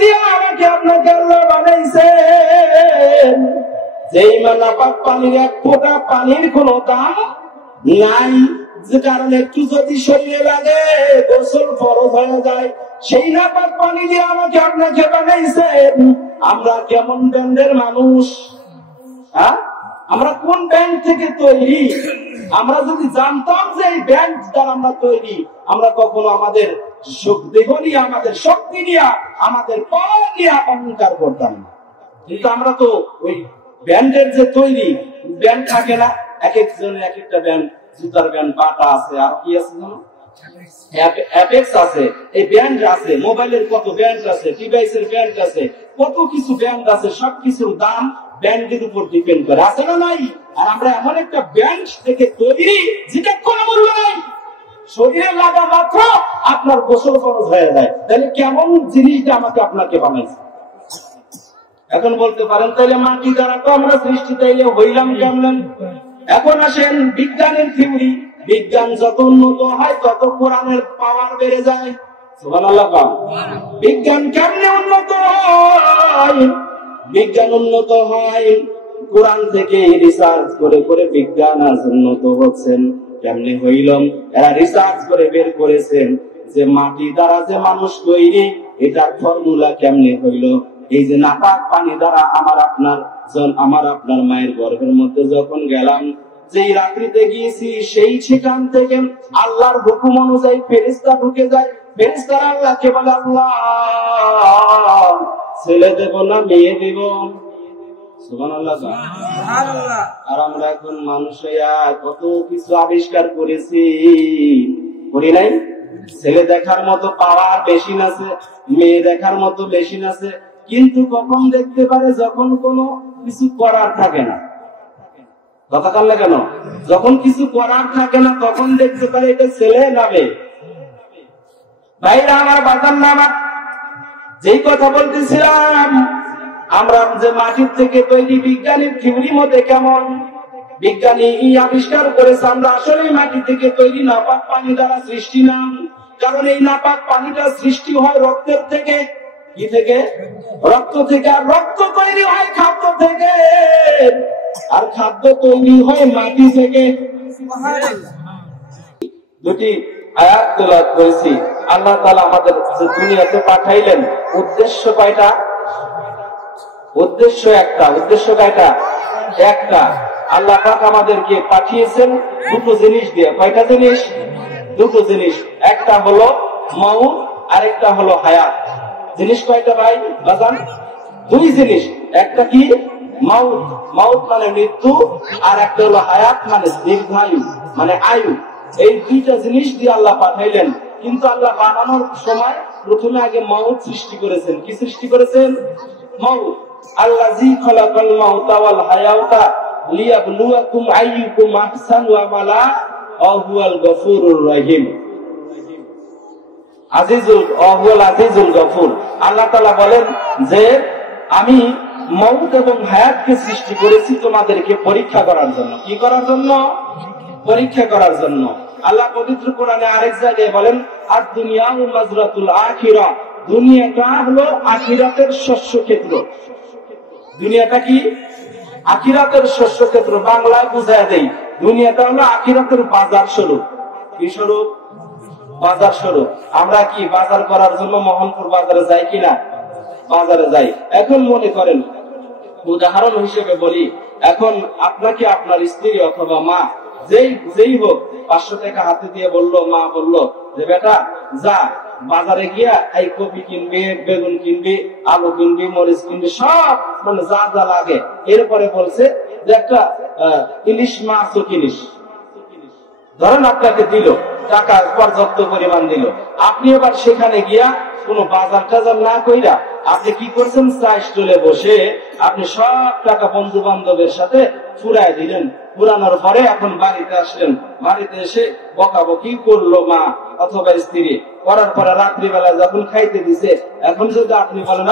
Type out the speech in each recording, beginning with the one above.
দিয়ে আমাকে আপনাকে আল্লাহ বানাইছেন, যেই নাপাক পানির এক ফোঁটা পানির কোনো দাম নাই, যে কারণে একটু যদি শরীরে লাগে গোসল ফরজ হয়ে যায়, সেই নাপাক পানি দিয়ে আমাকে আপনাকে বানাইছেন। আমরা কেমন ব্যান্ডের মানুষ, হ্যাঁ? আমরা কোন ব্যান্ড থেকে তৈরি? আমরা যদি জানতাম যে এই ব্যান্ড দ্বারা আমরা তৈরি, আমরা কখনো আমাদের দেহ নিয়ে, আমাদের শক্তি নিয়ে, আমাদের পাওয়ার নিয়ে অহংকার করতাম না। কিন্তু আমরা তো ওই ব্যান্ডের যে তৈরি, ব্যান্ড থাকে না, এক একজনের এক একটা ব্যান্ড, জুতার ব্যান্ড, বাটা আছে, আর কি আছে জানো, অ্যাপেক্স আছে, এই ব্যান্ড আছে, মোবাইলের কত ব্যান্ড আছে, ডিভাইসের ব্যান্ড আছে, কত কিছু ব্যান্ড আছে, সবকিছুর দাম ব্যান্ডের উপর ডিপেন্ড করে, আছে না নাই? আর আমরা এমন একটা ব্যান্ড থেকে তৈরি যেটা কোনো মূল্য নাই, শরীরে লাগা মাত্র আপনার গোসল ফরজ হয়ে যায়। তাহলে কেমন জিনিসটা আমাকে আপনাকে বানাইছে? এখন বলতে পারেন তাহলে মাটি দ্বারা তো আমরা সৃষ্টি, তাইলে হইলাম কেমন? এখন আসেন বিজ্ঞানের থিওরি, বিজ্ঞান যত উন্নত হয় তত কোরআনের পাওয়ার বেড়ে যায়। সুবহানাল্লাহ। বিজ্ঞান কেমনে উন্নত হয়? বিজ্ঞান উন্নত হয় কোরআন থেকে রিসার্চ করে করে বিজ্ঞান আজ উন্নত হচ্ছেন। কেমনে হইলাম? এরা রিসার্চ করে বের করেছেন যে মাটি দ্বারা যে মানুষ তৈরি, এটার ফর্মুলা কেমনে হইল। এই যে নাপাক পানি দ্বারা আমার আপনার মায়ের গর্ভের মধ্যে যখন গেলাম, যেই রাত্রিতে গিয়েছি, সেই সেখান থেকে আল্লাহর হুকুম অনুযায়ী ফেরেশতা ঢুকে যায়। ফেরেশতারা আল্লাহকে বলে, আল্লাহ ছেলে দেব না মেয়ে দেব? সুবহানাল্লাহ। আর আমরা এখন মানুষ কত কিছু আবিষ্কার করেছি, করি নাই? ছেলে দেখার মতো পাওয়ার বেশি আছে, মেয়ে দেখার মতো বেশি আছে, কিন্তু কখন দেখতে পারে? যখন কোনো কিছু করার থাকে না। কথা কানলে কেন? যখন কিছু করার থাকে না তখন দেখতে পারে এটা ছেলে না মেয়ে। ভাইরা আমার, বাজার না আমার, যেই কথা বলতেছিলাম, আমরা যে মাটির থেকে তৈরি, বিজ্ঞানের থিওরি মতে কেমন? বিজ্ঞানী আবিষ্কার করেছে আমরা আসলে মাটি থেকে তৈরি, নাপাক পানি দ্বারা সৃষ্টি না। কারণ এই নাপাক পানিটা সৃষ্টি হয় রক্তের থেকে। কি থেকে? রক্ত থেকে। আর রক্ত তৈরি হয় খাদ্য থেকে, আর খাদ্য তৈরি হয় মাটি থেকে। দুটি আয়াত তেলাওয়াত করেছি। আল্লাহ তাআলা আমাদের দুনিয়াতে পাঠাইলেন, উদ্দেশ্য কয়টা? উদ্দেশ্য একটা। উদ্দেশ্য কয়টা? একটা। আল্লাহ পাক আমাদেরকে পাঠিয়েছেন দুটো জিনিস দিয়ে। কয়টা জিনিস? দুটো জিনিস। একটা হলো মউত, আরেকটা হলো হায়াত। জিনিস কয়টা ভাই বাজান? দুই জিনিস। একটা কি? মউত, মউত মানে মৃত্যু, আর একটা হলো হায়াত মানে দীর্ঘায়ু, মানে আয়ু। এই দুইটা জিনিস দিয়ে আল্লাহ পাঠাইলেন। কিন্তু আল্লাহ বানানোর সময় প্রথমে আগে মউত সৃষ্টি করেছেন। কি সৃষ্টি করেছেন? মউত। আল্লাযী খালাকাল মাউতা ওয়াল হায়াতা লিয়াবলুয়াকুম আইয়ুকুম আহসানু আমালা ওয়া হুয়াল গফুরুর রহিম। আজিজুল গফুর। আল্লাহ তাআলা বলেন যে আমি মউত এবং হায়াতকে সৃষ্টি করেছি তোমাদেরকে পরীক্ষা করার জন্য। কি করার জন্য? পরীক্ষা করার জন্য। আল্লাহ পবিত্র কোরআনে আরেক জায়গায় বলেন, আর দুনিয়া মাজরাতুল আখিরা, দুনিয়াটা হলো আখিরাতের শস্য ক্ষেত্র। দুনিয়াটা কি? আখিরাতের শস্য ক্ষেত্র। বাংলায় বুঝায় দেই, দুনিয়াটা হলো আখিরাতের বাজার স্বরূপ। কি স্বরূপ? বাজার স্বরূপ। আমরা কি বাজার করার জন্য মোহনপুর বাজারে যাই কিনা? বাজারে যাই। এখন মনে করেন, উদাহরণ হিসেবে বলি, এখন আপনাকে আপনার স্ত্রী অথবা মা যেই হোক 500 টাকা হাতে দিয়ে বললো, মা বললো যে বেটা যা বাজারে গিয়া এই কপি কিনবি, বেগুন কিনবি, আলু কিনবি, মরিচ কিনবি, সব মানে যা যা লাগে। এরপরে বলছে যে একটা ইলিশ মাছও কিনিস। ধরেন আপনাকে দিল, টাকা পর্যাপ্ত পরিমাণ দিল। আপনি এবার সেখানে গিয়া কোন বাজার টাজার না কইরা আপনি কি করছেন? চা স্টলে বসে আপনি সব টাকা বন্ধু বান্ধবের সাথে ফুরাই দিলেন। পুরানোর পরে এখন বাড়িতে আসলেন। বাড়িতে এসে বকাবকি করলো মা অথবা স্ত্রী। করার পরে রাত্রিবেলা যখন খাইতে দিছে, এখন যদি আপনি বলেন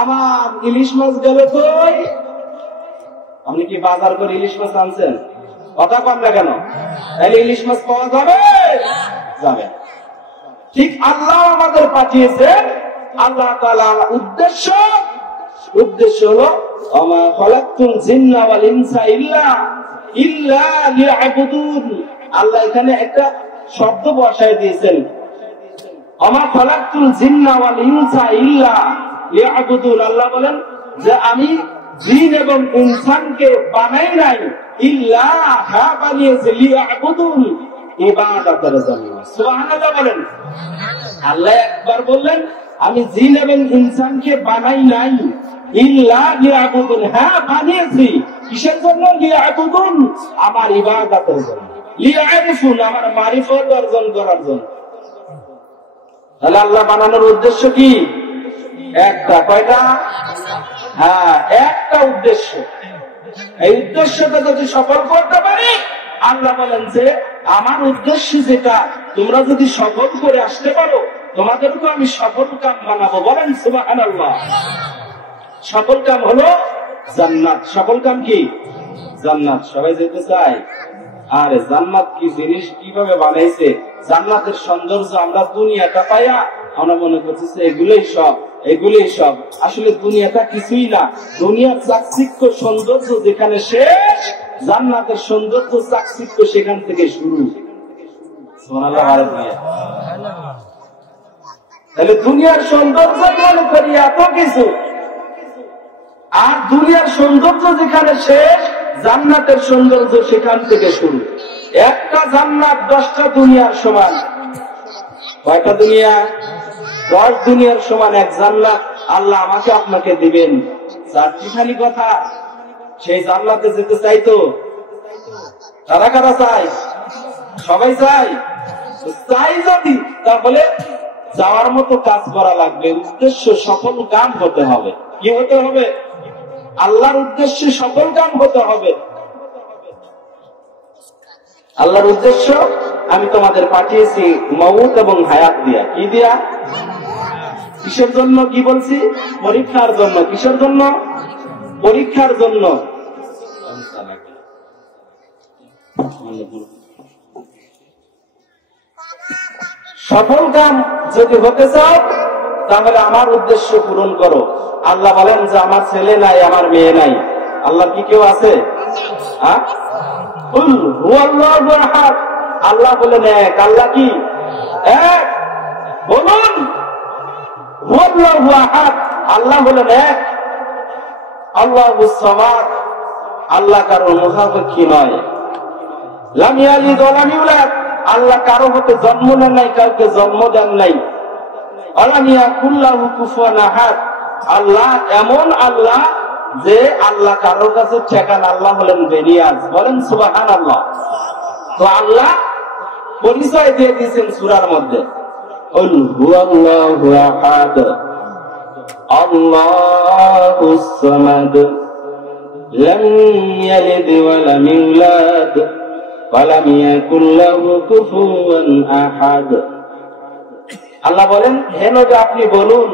আমার ইলিশ মাছ গেল কই, আপনি কি বাজার করে ইলিশ মাছ আনছেন? কথা কম না কেন? তাহলে ইলিশ মাছ পাওয়া যাবে? যাবে। ঠিক আল্লাহ আমাদের পাঠিয়েছেন আল্লাহ তাআলা উদ্দেশ্য হলো ওমা খালাকতুল জিন্না ওয়াল ইনসা ইল্লা লিয়াবুদুন। আল্লাহ এখানে একটা শব্দ বসায় দিয়েছেন, ওমা খালাকতুল জিন্না ওয়াল ইনসা ইল্লা লিয়াবুদুন। আল্লাহ বলেন যে আমি জিন এবং ইনসানকে বানাই নাই, ইল্লা বানিয়েছি লিয়াবুদুন, ইবাদতের জন্য। সুবহানাল্লাহ বলেন। আল্লাহ একবার বললেন আমি জিন এবং ইনসানকে বানাই নাই, ইল্লা লিয়াবুদুন, হ্যাঁ বানিয়েছি কিসের জন্য? লিয়াবুদুন, আমার ইবাদতের জন্য, লিয়ারিফুন, আমার মারিফত অর্জন করার জন্য। তাহলে আল্লাহ বানানোর উদ্দেশ্য কি? একটা। কয়টা? হ্যাঁ, একটা উদ্দেশ্য। এই উদ্দেশ্যটা যদি সফল করতে পারি, আল্লাহ বলেন যে আমার উদ্দেশ্য যেটা তোমরা যদি সফল করে আসতে পারো, তোমাদেরকে আমি সফল কাম বানাবো। বলেন সুবহানাল্লাহ। সফল কাম হলো জান্নাত। সফল কাম কি? জান্নাত। সবাই যেতে চায়। আরে জান্নাত কি জিনিস, কিভাবে বানাইছে, জান্নাতের সৌন্দর্য আমরা দুনিয়াটা পাইয়া আমরা মনে করতেছি এগুলোই সব। আসলে দুনিয়াটা কিছুই না। দুনিয়ার চাকচিক্য সৌন্দর্য যেখানে শেষ, জান্নাতের সৌন্দর্য চাকচিক্য সেখান থেকে শুরু। তাহলে দুনিয়ার সৌন্দর্য মনে করি এত কিছু, আর দুনিয়ার সৌন্দর্য যেখানে শেষ, জান্নাতের সৌন্দর্য সেখান থেকে শুরু। একটা জান্নাত 10টা দুনিয়ার সমান। কয়টা দুনিয়া? 10 দুনিয়ার সমান এক জান্নাত আল্লাহ আমাকে আপনাকে দিবেন। চারটিখানি কথা। সেই জান্নাতে যেতে চাইতো কারা কারা চাই? সবাই চাই। যদি তাহলে যাওয়ার মতো কাজ করা লাগবে, উদ্দেশ্য সফল কাম হতে হবে। কি হতে হবে? আল্লাহর উদ্দেশ্যে সফল কাম হতে হবে। আল্লাহর উদ্দেশ্য আমি তোমাদের পাঠিয়েছি মউত এবং হায়াত দিয়া। কি দিয়া? কিসের জন্য? কি বলছি? পরীক্ষার জন্য। কিসের জন্য? পরীক্ষার জন্য। সফল কাম যদি হতে চাও তাহলে আমার উদ্দেশ্য পূরণ করো। আল্লাহ বলেন যে আমার ছেলে নাই, আমার মেয়ে নাই। আল্লাহ কি কেউ আছে? আল্লাহ বলেন এক। আল্লাহ কি এক? বলুন। আল্লাহ বলেন এক। আল্লাহুস সামাদ, আল্লাহ কারো মুখাপেক্ষী নয়। লাম ইয়ালিদ ওয়া লাম ইউলাদ, আল্লাহ কারো হতে জন্ম নেন নাই, কাউকে জন্ম দেন নাই। ওয়ালাম ইয়াকুল লাহু কুফুয়ান আহাদ, আল্লাহ এমন আল্লাহ যে আল্লাহ কারোর কাছে ঠেকান। আল্লাহ হলেন বেনিয়াজ। বলেন সুবহানাল্লাহ। তো আল্লাহ পরিচয় দিয়ে দিয়েছেন সূরার মধ্যে, কুল হুয়াল্লাহু আহাদ আল্লাহুস সামাদ লাম ইয়ালিদ ওয়া লাম ইউলাদ ওয়া লাম ইয়াকুল লাহু কুফুয়ান আহাদ। আল্লাহ বলেন হে নবী আপনি বলুন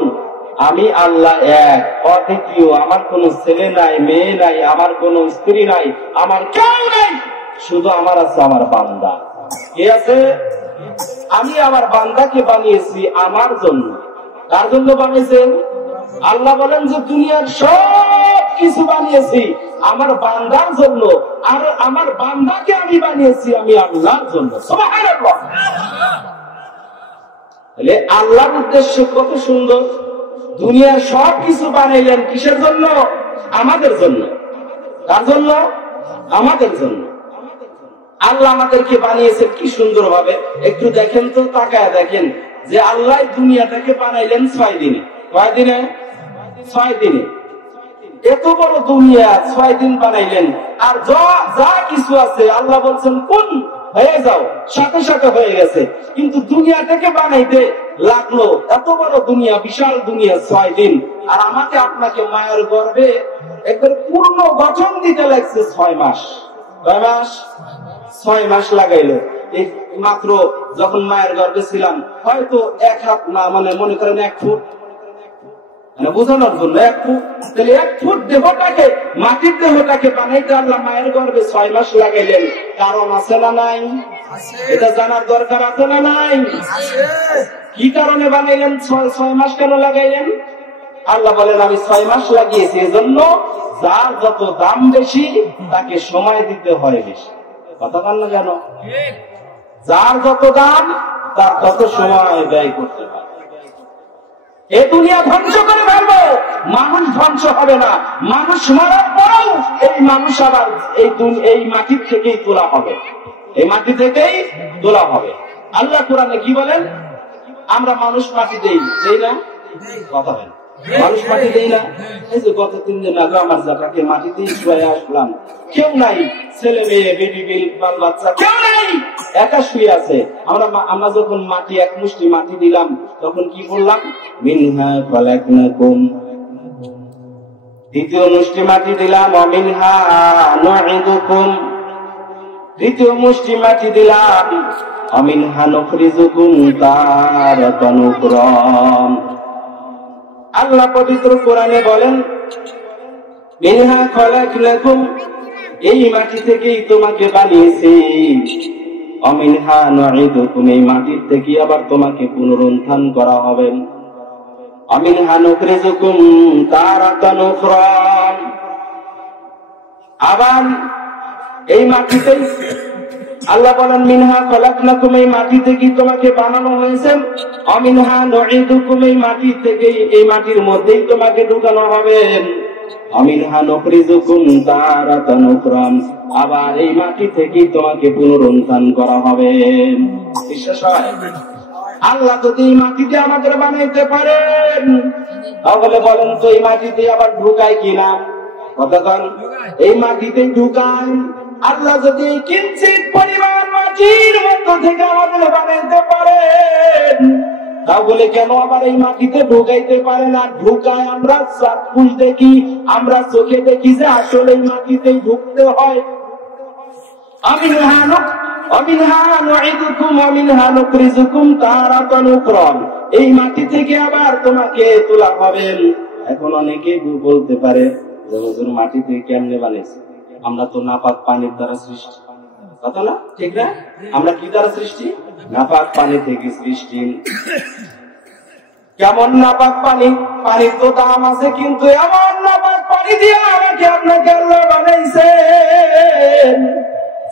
আমি আল্লাহ এক, অদ্বিতীয়, আমার কোনো ছেলে নাই, মেয়ে নাই, আমার কোনো স্ত্রী নাই, আমার কেউ নাই, শুধু আমার আছে আমার বান্দা। কে আছে? আমি আমার বান্দাকে বানিয়েছি আমার জন্য। কার জন্য বানিয়েছেন? আল্লাহ বলেন যে দুনিয়ার সব কিছু বানিয়েছি আমার বান্দার জন্য, আর আমার বান্দাকে আমি বানিয়েছি আমি আল্লাহর জন্য। সুবহানাল্লাহ। আল্লাহর উদ্দেশ্য কত সুন্দর। দুনিয়ার সব কিছু বানাইলেন কিসের জন্য? আমাদের জন্য। কার জন্য? আমাদের জন্য। আল্লাহ আমাদেরকে বানিয়েছে কি সুন্দর ভাবে। একটু দেখেন তো, তাকায় দেখেন যে আল্লাহ দুনিয়াটাকে বানাইলেন 6 দিনে। কয় দিনে? 6 দিনে। এত বড় দুনিয়া 6 দিন বানাইলেন। আর যা কিছু আছে আল্লাহ বলছেন কোন হয়ে যাও, সাথে সাথে হয়ে গেছে। কিন্তু দুনিয়াটাকে বানাইতে লাগলো, এত বড় দুনিয়া, বিশাল দুনিয়া 6 দিন। আর আমাকে আপনাকে মায়ের গর্ভে একবার পূর্ণ গঠন দিতে লাগছে 6 মাস। কয় মাস? 6 মাস লাগাইলো। এই মাত্র যখন মায়ের গর্ভে ছিলাম, হয়তো 1 হাত না, মানে মনে করেন 1 ফুট, মানে বোঝানোর জন্য 1 ফুট। তাহলে 1 ফুট দেহটাকে, মাটির দেহটাকে বানাইতে আল্লাহ মায়ের গর্ভে 6 মাস লাগাইলেন। কারণ আছে না নাই? এটা জানার দরকার আছে না নাই? কি কারণে বানাইলেন? 6 মাস কেন লাগাইলেন? আল্লাহ বলেন আমি 6 মাস লাগিয়েছি এজন্য যার যত দাম বেশি তাকে সময় দিতে হয় বেশি। কথা বল না জানো? যার যত দাম তার তত সময় ব্যয় করতে হয়। এই দুনিয়া ধ্বংস করে ফেলবো, মানুষ ধ্বংস হবে না। মানুষ মারার পরেও এই মানুষ আবার এই মাটির থেকেই তোলা হবে, এই মাটি থেকেই তোলা হবে। আল্লাহ কোরআনে কি বলেন? আমরা মানুষ মাটি দেই না? কথা বলেন, মানুষ মাটি দেই না? এই যে গত 3 দিন আগে আমার জায়গাকে মাটিতেই শুয়ে আসলাম, কেউ নাই, ছেলে মেয়ে বেবি বিল বাল বাচ্চা কেউ নাই, একা শুয়ে আছে। আমরা যখন মাটি এক মুষ্টি মাটি দিলাম তখন কি বললাম? মিনহা খালাকনাকুম। দ্বিতীয় মুষ্টি মাটি দিলাম মিনহা নুঈদুকুম। তৃতীয় মুষ্টি মাটি দিলাম মিনহা নুখরিজুকুম তারাতান উখরা। আল্লাহ পবিত্র কোরআনে বলেন মিনহা খালাকনাকুম, এই মাটি থেকেই তোমাকে বানিয়েছি। অমিনহা নুঈদুকুম, এই মাটির থেকে আবার তোমাকে পুনরুত্থান করা হবে। অমিনহা নুখরিজুকুম তারাতান উখরা, আবার এই মাটিতেই আল্লাহ বলেন মিনহা খালাকনাকুম, এই মাটি থেকেই তোমাকে বানানো হয়েছে। অমিনহা নুঈদুকুম, এই মাটি থেকেই, এই মাটির মধ্যেই তোমাকে ঢুকানো হবে। অমিনহা নুখরিজুকুম তারাতান উখরা, আবার এই মাটি থেকেই তোমাকে পুনরুত্থান করা হবে। বিশ্বাস হয়? আল্লাহ যদি এই মাটিতে আমাদের বানাইতে পারেন তাহলে বলেন তো এই মাটিতে আবার ঢুকায় কিনা? কতক্ষণ এই মাটিতে ঢুকায়। আল্লাহ যদি কিঞ্চিত পরিমাণ মাটির মধ্য থেকে আমাদের বানাইতে পারেন তাহলে কেন আবার এই মাটিতে ঢুকাইতে পারে না? ঢুকায় আমরা চাক্ষুষ দেখি, আমরা চোখে দেখি যে আসলে এই মাটিতেই ঢুকতে হয়। এই মাটি থেকে আবার তোমাকে তোলা হবে। এখন অনেকে বলতে পারে মাটি থেকে কেমনে বানিয়েছে? আমরা তো নাপাক পানির দ্বারা সৃষ্টি, কথা না? ঠিক না? আমরা কি দ্বারা সৃষ্টি? নাপাক পানি থেকে সৃষ্টি। কেমন নাপাক পানি? পানির তো দাম আছে, কিন্তু এমন নাপাক পানি দিয়ে আমাকে আপনাকে আল্লাহ বানাইছেন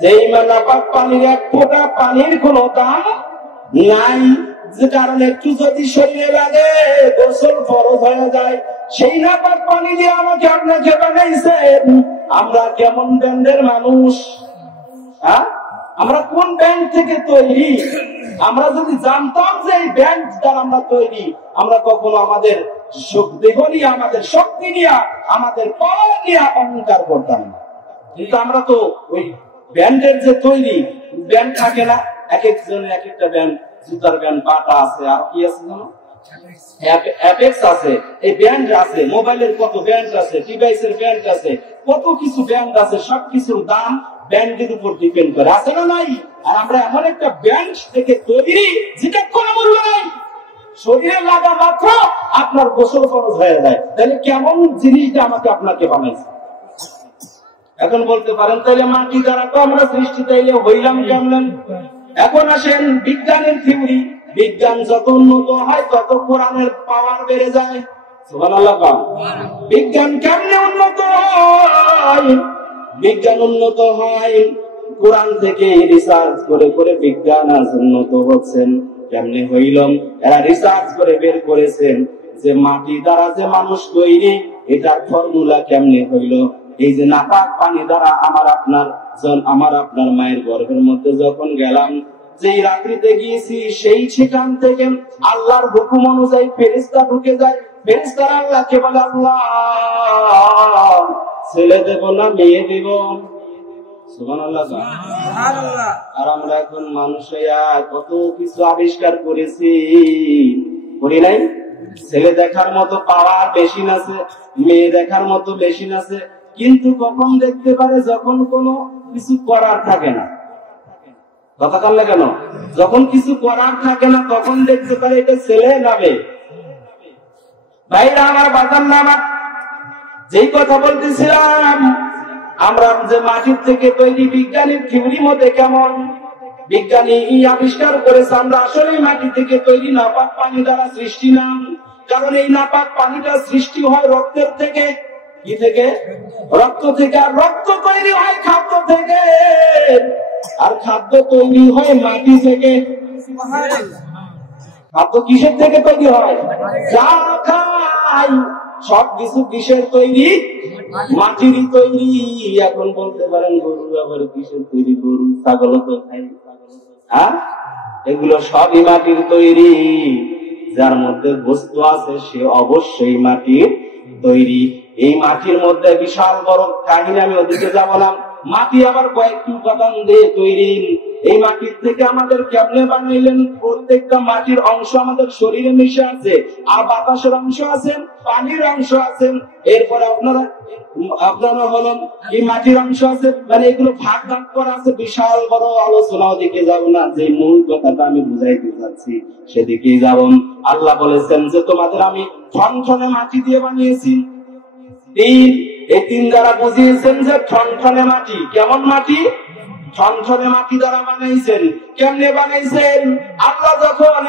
যেই নাপাক পানির এক ফোঁটা পানির কোন দাম নাই, যে কারণে একটু যদি শরীরে লাগে গোসল ফরজ হয়ে যায়। সেই নাপাক পানি দিয়ে আমাকে আপনাকে বানাইছেন। আমরা কেমন ব্যান্ডের মানুষ? হ্যাঁ, আমরা কোন ব্যান্ড থেকে তৈরি? আমরা যদি জানতাম যে এই ব্যান্ড দ্বারা আমরা তৈরি, আমরা কখনো আমাদের দেহ নিয়ে, আমাদের শক্তি নিয়ে, আমাদের পাওয়ার নিয়ে অহংকার করতাম না। কিন্তু আমরা তো ওই ব্যান্ডের যে তৈরি, ব্যান্ড থাকে না, এক একজনের এক একটা ব্যান্ড, জুতার ব্যান্ড, বাটা আছে, আর কি আছে জানো? অ্যাপেক্স আছে, এই ব্যান্ড আছে, মোবাইলের কত ব্যান্ড আছে, ডিভাইসের ব্যান্ড আছে, কত কিছু ব্যান্ড আছে। সবকিছুর দাম ব্যান্ডের উপর ডিপেন্ড করে, আছে না নাই? আর আমরা এমন একটা ব্যান্ড থেকে তৈরি যেটা কোনো মূল্য নাই, শরীরে লাগা মাত্র আপনার গোসল ফরজ হয়ে যায়। তাহলে কেমন জিনিসটা আমাকে আপনাকে বানাইছে? এখন বলতে পারেন তাহলে মাটি দ্বারা তো আমরা সৃষ্টি, তাইলে হইলাম কেমন? এখন আসেন বিজ্ঞানের থিওরি। বিজ্ঞান যত উন্নত হয় তত কোরআনের পাওয়ার বেড়ে যায়। সুবহানাল্লাহ। বিজ্ঞান কেমনে উন্নত হয়? বিজ্ঞান উন্নত হয় কোরআন থেকে রিসার্চ করে করে বিজ্ঞান আজ উন্নত হচ্ছেন। কেমনে হইলাম? এরা রিসার্চ করে বের করেছেন যে মাটি দ্বারা যে মানুষ তৈরি, এটার ফর্মুলা কেমনে হইল। এই যে নাপাক পানি দ্বারা আমার আপনার মায়ের গর্ভের মধ্যে যখন গেলাম, যেই রাত্রিতে গিয়েছি সেই সেখান থেকে আল্লাহর হুকুম অনুযায়ী ফেরেশতা ঢুকে যায়। ফেরেশতারা আল্লাহকে বলে, আল্লাহ ছেলে দেব না মেয়ে দেব? সুবহানাল্লাহ। আর আমরা এখন মানুষ হইয়া কত কিছু আবিষ্কার করেছি, করি নাই? ছেলে দেখার মতো পাওয়ার বেশি আছে, মেয়ে দেখার মতো বেশি আছে, কিন্তু কখন দেখতে পারে? যখন কোনো কিছু করার থাকে না। কথা বললে কেন? যখন কিছু করার থাকে না তখন দেখতে পারে এটা ছেলে না মেয়ে। ভাইরা আমার, বাজার না আমার, যেই কথা বলতেছিলাম, আমরা যে মাটির থেকে তৈরি বিজ্ঞানের থিওরি মতে কেমন বিজ্ঞানী আবিষ্কার করেছে আমরা আসলে মাটি থেকে তৈরি, নাপাক পানি দ্বারা সৃষ্টি না। কারণ এই নাপাক পানিটা সৃষ্টি হয় রক্তের থেকে। কি থেকে? রক্ত থেকে। আর রক্ত তৈরি হয় খাদ্য থেকে, আর খাদ্য তৈরি হয় মাটি থেকে। খাদ্য কিসের থেকে তৈরি হয়? যা খাই সবকিছু কিসের তৈরি? মাটিরই তৈরি। এখন বলতে পারেন গরু আবার কিসের তৈরি? গরু ছাগল তো খাই। এগুলো সবই মাটির তৈরি। যার মধ্যে বস্তু আছে সে অবশ্যই মাটির তৈরি। এই মাটির মধ্যে বিশাল বড় কাহিনী, আমি ওদিকে যাব না। মাটি আবার কয়েকটি উপাদান দিয়ে তৈরি। এই মাটির থেকে আমাদের কেমনে বানাইলেন? প্রত্যেকটা মাটির অংশ আমাদের শরীরে মিশে আছে, আর বাতাসের অংশ আছে, পানির অংশ আছে, এরপরে আপনারা হলেন এই মাটির অংশ আছে, মানে এগুলো ভাগ ভাগ করা আছে। বিশাল বড় আলোচনা, ওদিকে যাব না। যে মূল কথাটা আমি বুঝাইতে চাচ্ছি সেদিকেই যাব। আল্লাহ বলেছেন যে তোমাদের আমি ঠনঠনে মাটি দিয়ে বানিয়েছি। এই তিন দ্বারা বুঝিয়েছেন যে ঠনঠনে মাটি। কেমন মাটি? ঠনঠনে মাটি দ্বারা বানাইছেন। কেমনে বানাইছেন? আল্লাহ যখন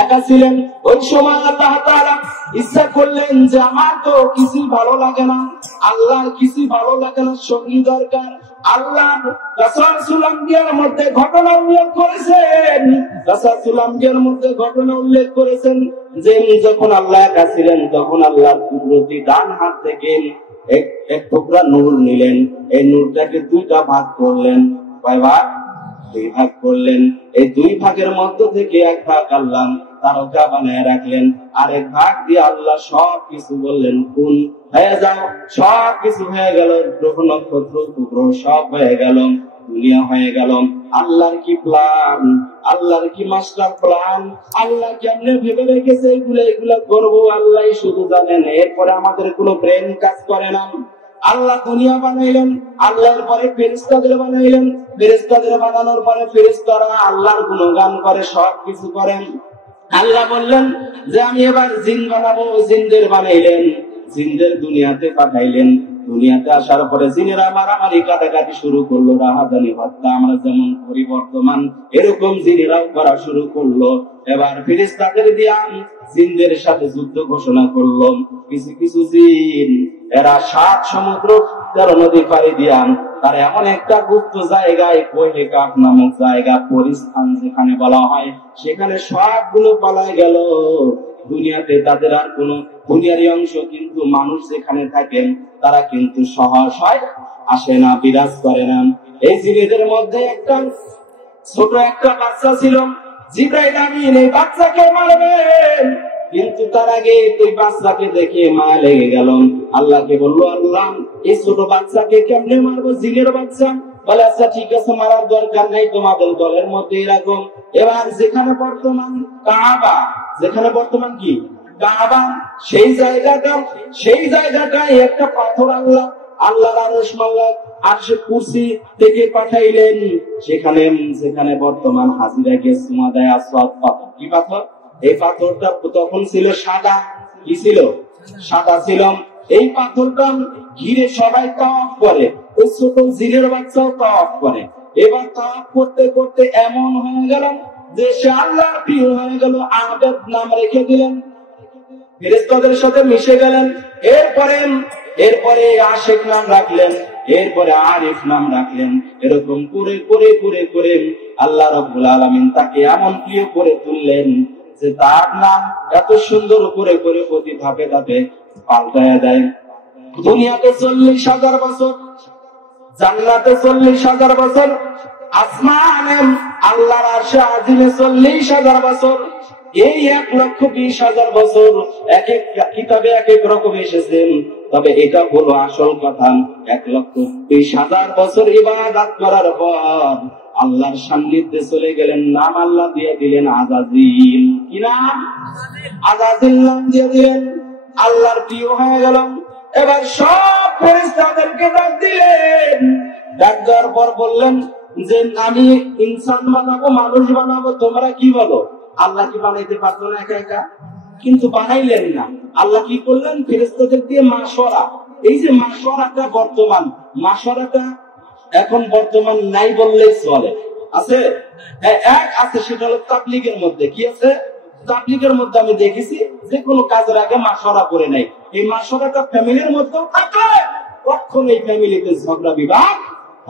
একা ছিলেন ওই সময় আল্লাহ তাআলা ইচ্ছা করলেন যে আমার তো কিছু ভালো লাগে না, আল্লাহর কিছু ভালো লাগে না, সঙ্গী দরকার। আল্লাহ রাসূলুল আম্বিয়ার মধ্যে ঘটনা উল্লেখ করেছেন, যে যখন আল্লাহ একা ছিলেন তখন আল্লাহর কুদরতি ডান হাত থেকে এক টুকরা নূর নিলেন। এই নূরটাকে দুইটা ভাগ করলেন। কয় ভাগ? দুই ভাগ করলেন। এই দুই ভাগের মধ্য থেকে এক ভাগ আল্লাহ তারকা বানায় রাখলেন, আর এক ভাগ দিয়ে আল্লাহ সব কিছু বললেন কোন হয়ে যাও। সব কিছু হয়ে গেল, গ্রহ নক্ষত্র উপগ্রহ সব হয়ে গেল, দুনিয়া হয়ে গেল। আল্লাহর কি প্ল্যান, আল্লাহর কি মাস্টার প্ল্যান, আল্লাহ কেমনে ভেবে রেখেছে এগুলা করবো আল্লাহ শুধু জানেন। এরপরে আমাদের কোনো ব্রেন কাজ করে না। আল্লাহ দুনিয়া বানাইলেন, আল্লাহর পরে ফেরেশতাদের বানাইলেন, ফেরেশতাদের বানানোর পরে ফেরেশতারা আল্লাহর গুণগান করে, সব কিছু করেন। আল্লাহ বললেন যে আমি এবার জিন বানাবো, জিনদের বানাইলেন, জিনদের দুনিয়াতে পাঠাইলেন। দুনিয়াতে আসার পরে জিনেরা মারামারি কাটাকাটি শুরু করলো, রাহাজানি হত্যা আমরা যেমন করি বর্তমান, এরকম জিনেরাও করা শুরু করলো। এবার ফেরেশতাদের দিয়া জিনদের সাথে যুদ্ধ ঘোষণা করলো। কিছু কিছু জিন এরা 7 সমুদ্র 13 নদী পাড়ি দিয়া তারা এমন একটা গুপ্ত জায়গায়, কোহে কাফ নামক জায়গা, পরিস্থান যেখানে বলা হয়, সেখানে সবগুলো পালায় গেল। দুনিয়াতে তাদের আর কোন দুনিয়ারই অংশ, কিন্তু মানুষ যেখানে থাকেন তারা কিন্তু সহসায় আসে না, বিরাজ করে না। এই জিনেদের মধ্যে একটা ছোট একটা বাচ্চা ছিল। জিবরাইল আমিন এই বাচ্চাকে মারবেন, কিন্তু তার আগে ওই বাচ্চাকে দেখে মায়া লেগে গেল। আল্লাহকে বললো, আল্লাহ এই ছোট বাচ্চাকে কেমনে মারবো? জিনের বাচ্চা। বলে আচ্ছা ঠিক আছে, মারার দরকার নেই, তোমাদের দলের মধ্যে এরকম। এবার যেখানে বর্তমান কাবা, যেখানে বর্তমান কি কাবা, সেই জায়গাটায় একটা পাথর আল্লাহর আরশ মাল্লাক আরশে কুরসি থেকে পাঠাইলেন। যেখানে বর্তমান হাজিরা গেসুমা দেয় আসওয়াদ পাথর। কি পাথর? এই পাথরটা তখন ছিল সাদা। কি ছিল? সাদা ছিল। এই পাথরটা ঘিরে সবাই তাওয়াফ করে, ওই ছোট জিনের বাচ্চাও তাওয়াফ করে। এবার তাওয়াফ করতে করতে এমন হয়ে গেল যে সে আল্লাহর প্রিয় হয়ে গেল, আবেদ নাম রেখে দিলেন, ফেরেশতাদের সাথে মিশে গেলেন। এরপরে আশিক নাম রাখলেন, এরপরে আরিফ নাম রাখলেন। এরকম করে করে করে করে আল্লাহ রাব্বুল আলামিন তাকে এমন প্রিয় করে তুললেন যে তার নাম এত সুন্দর করে করে প্রতি ধাপে ধাপে পাল্টায় দেয়। দুনিয়াতে 40,000 বছর, জান্নাতে 40,000 বছর, আসমানে আল্লাহর আরশে আজিমে 40,000 বছর, এই 1,20,000 বছর এক এক কিতাবে এক এক রকম এসেছেন। তবে এটা হলো আসল কথা। 1,20,000 বছর ইবাদত করার পর আল্লাহর সান্নিধ্যে চলে গেলেন। নাম আল্লাহ দিয়ে দিলেন আযাজিল। কি নাম? আযাজিল নাম দিয়ে দিলেন। আল্লাহর প্রিয় হয়ে গেল। এবার সব ফেরেশতাদেরকে ডাক দিলেন। ডাক দেওয়ার পর বললেন যে আমি ইনসান বানাবো, মানুষ বানাবো, তোমরা কি বলো? আল্লাহ কি বানাইতে পারতো না একা একা? কিন্তু বানাইলেন না। আল্লাহ কি করলেন? ফেরেশতাদের দিয়ে মাশওয়ারা। এই যে মাশওয়ারাটা, বর্তমান মাশওয়ারাটা এখন বর্তমান নাই বললেই চলে। আছে এক আছে, সেটা হলো তাবলীগের মধ্যে। কি আছে? তাবলীগের মধ্যে আমি দেখেছি যে কোনো কাজের আগে মাশওয়ারা করে নাই। এই মাশওয়ারাটা ফ্যামিলির মধ্যেও থাকলে কখনো এই ফ্যামিলিতে ঝগড়া বিবাদ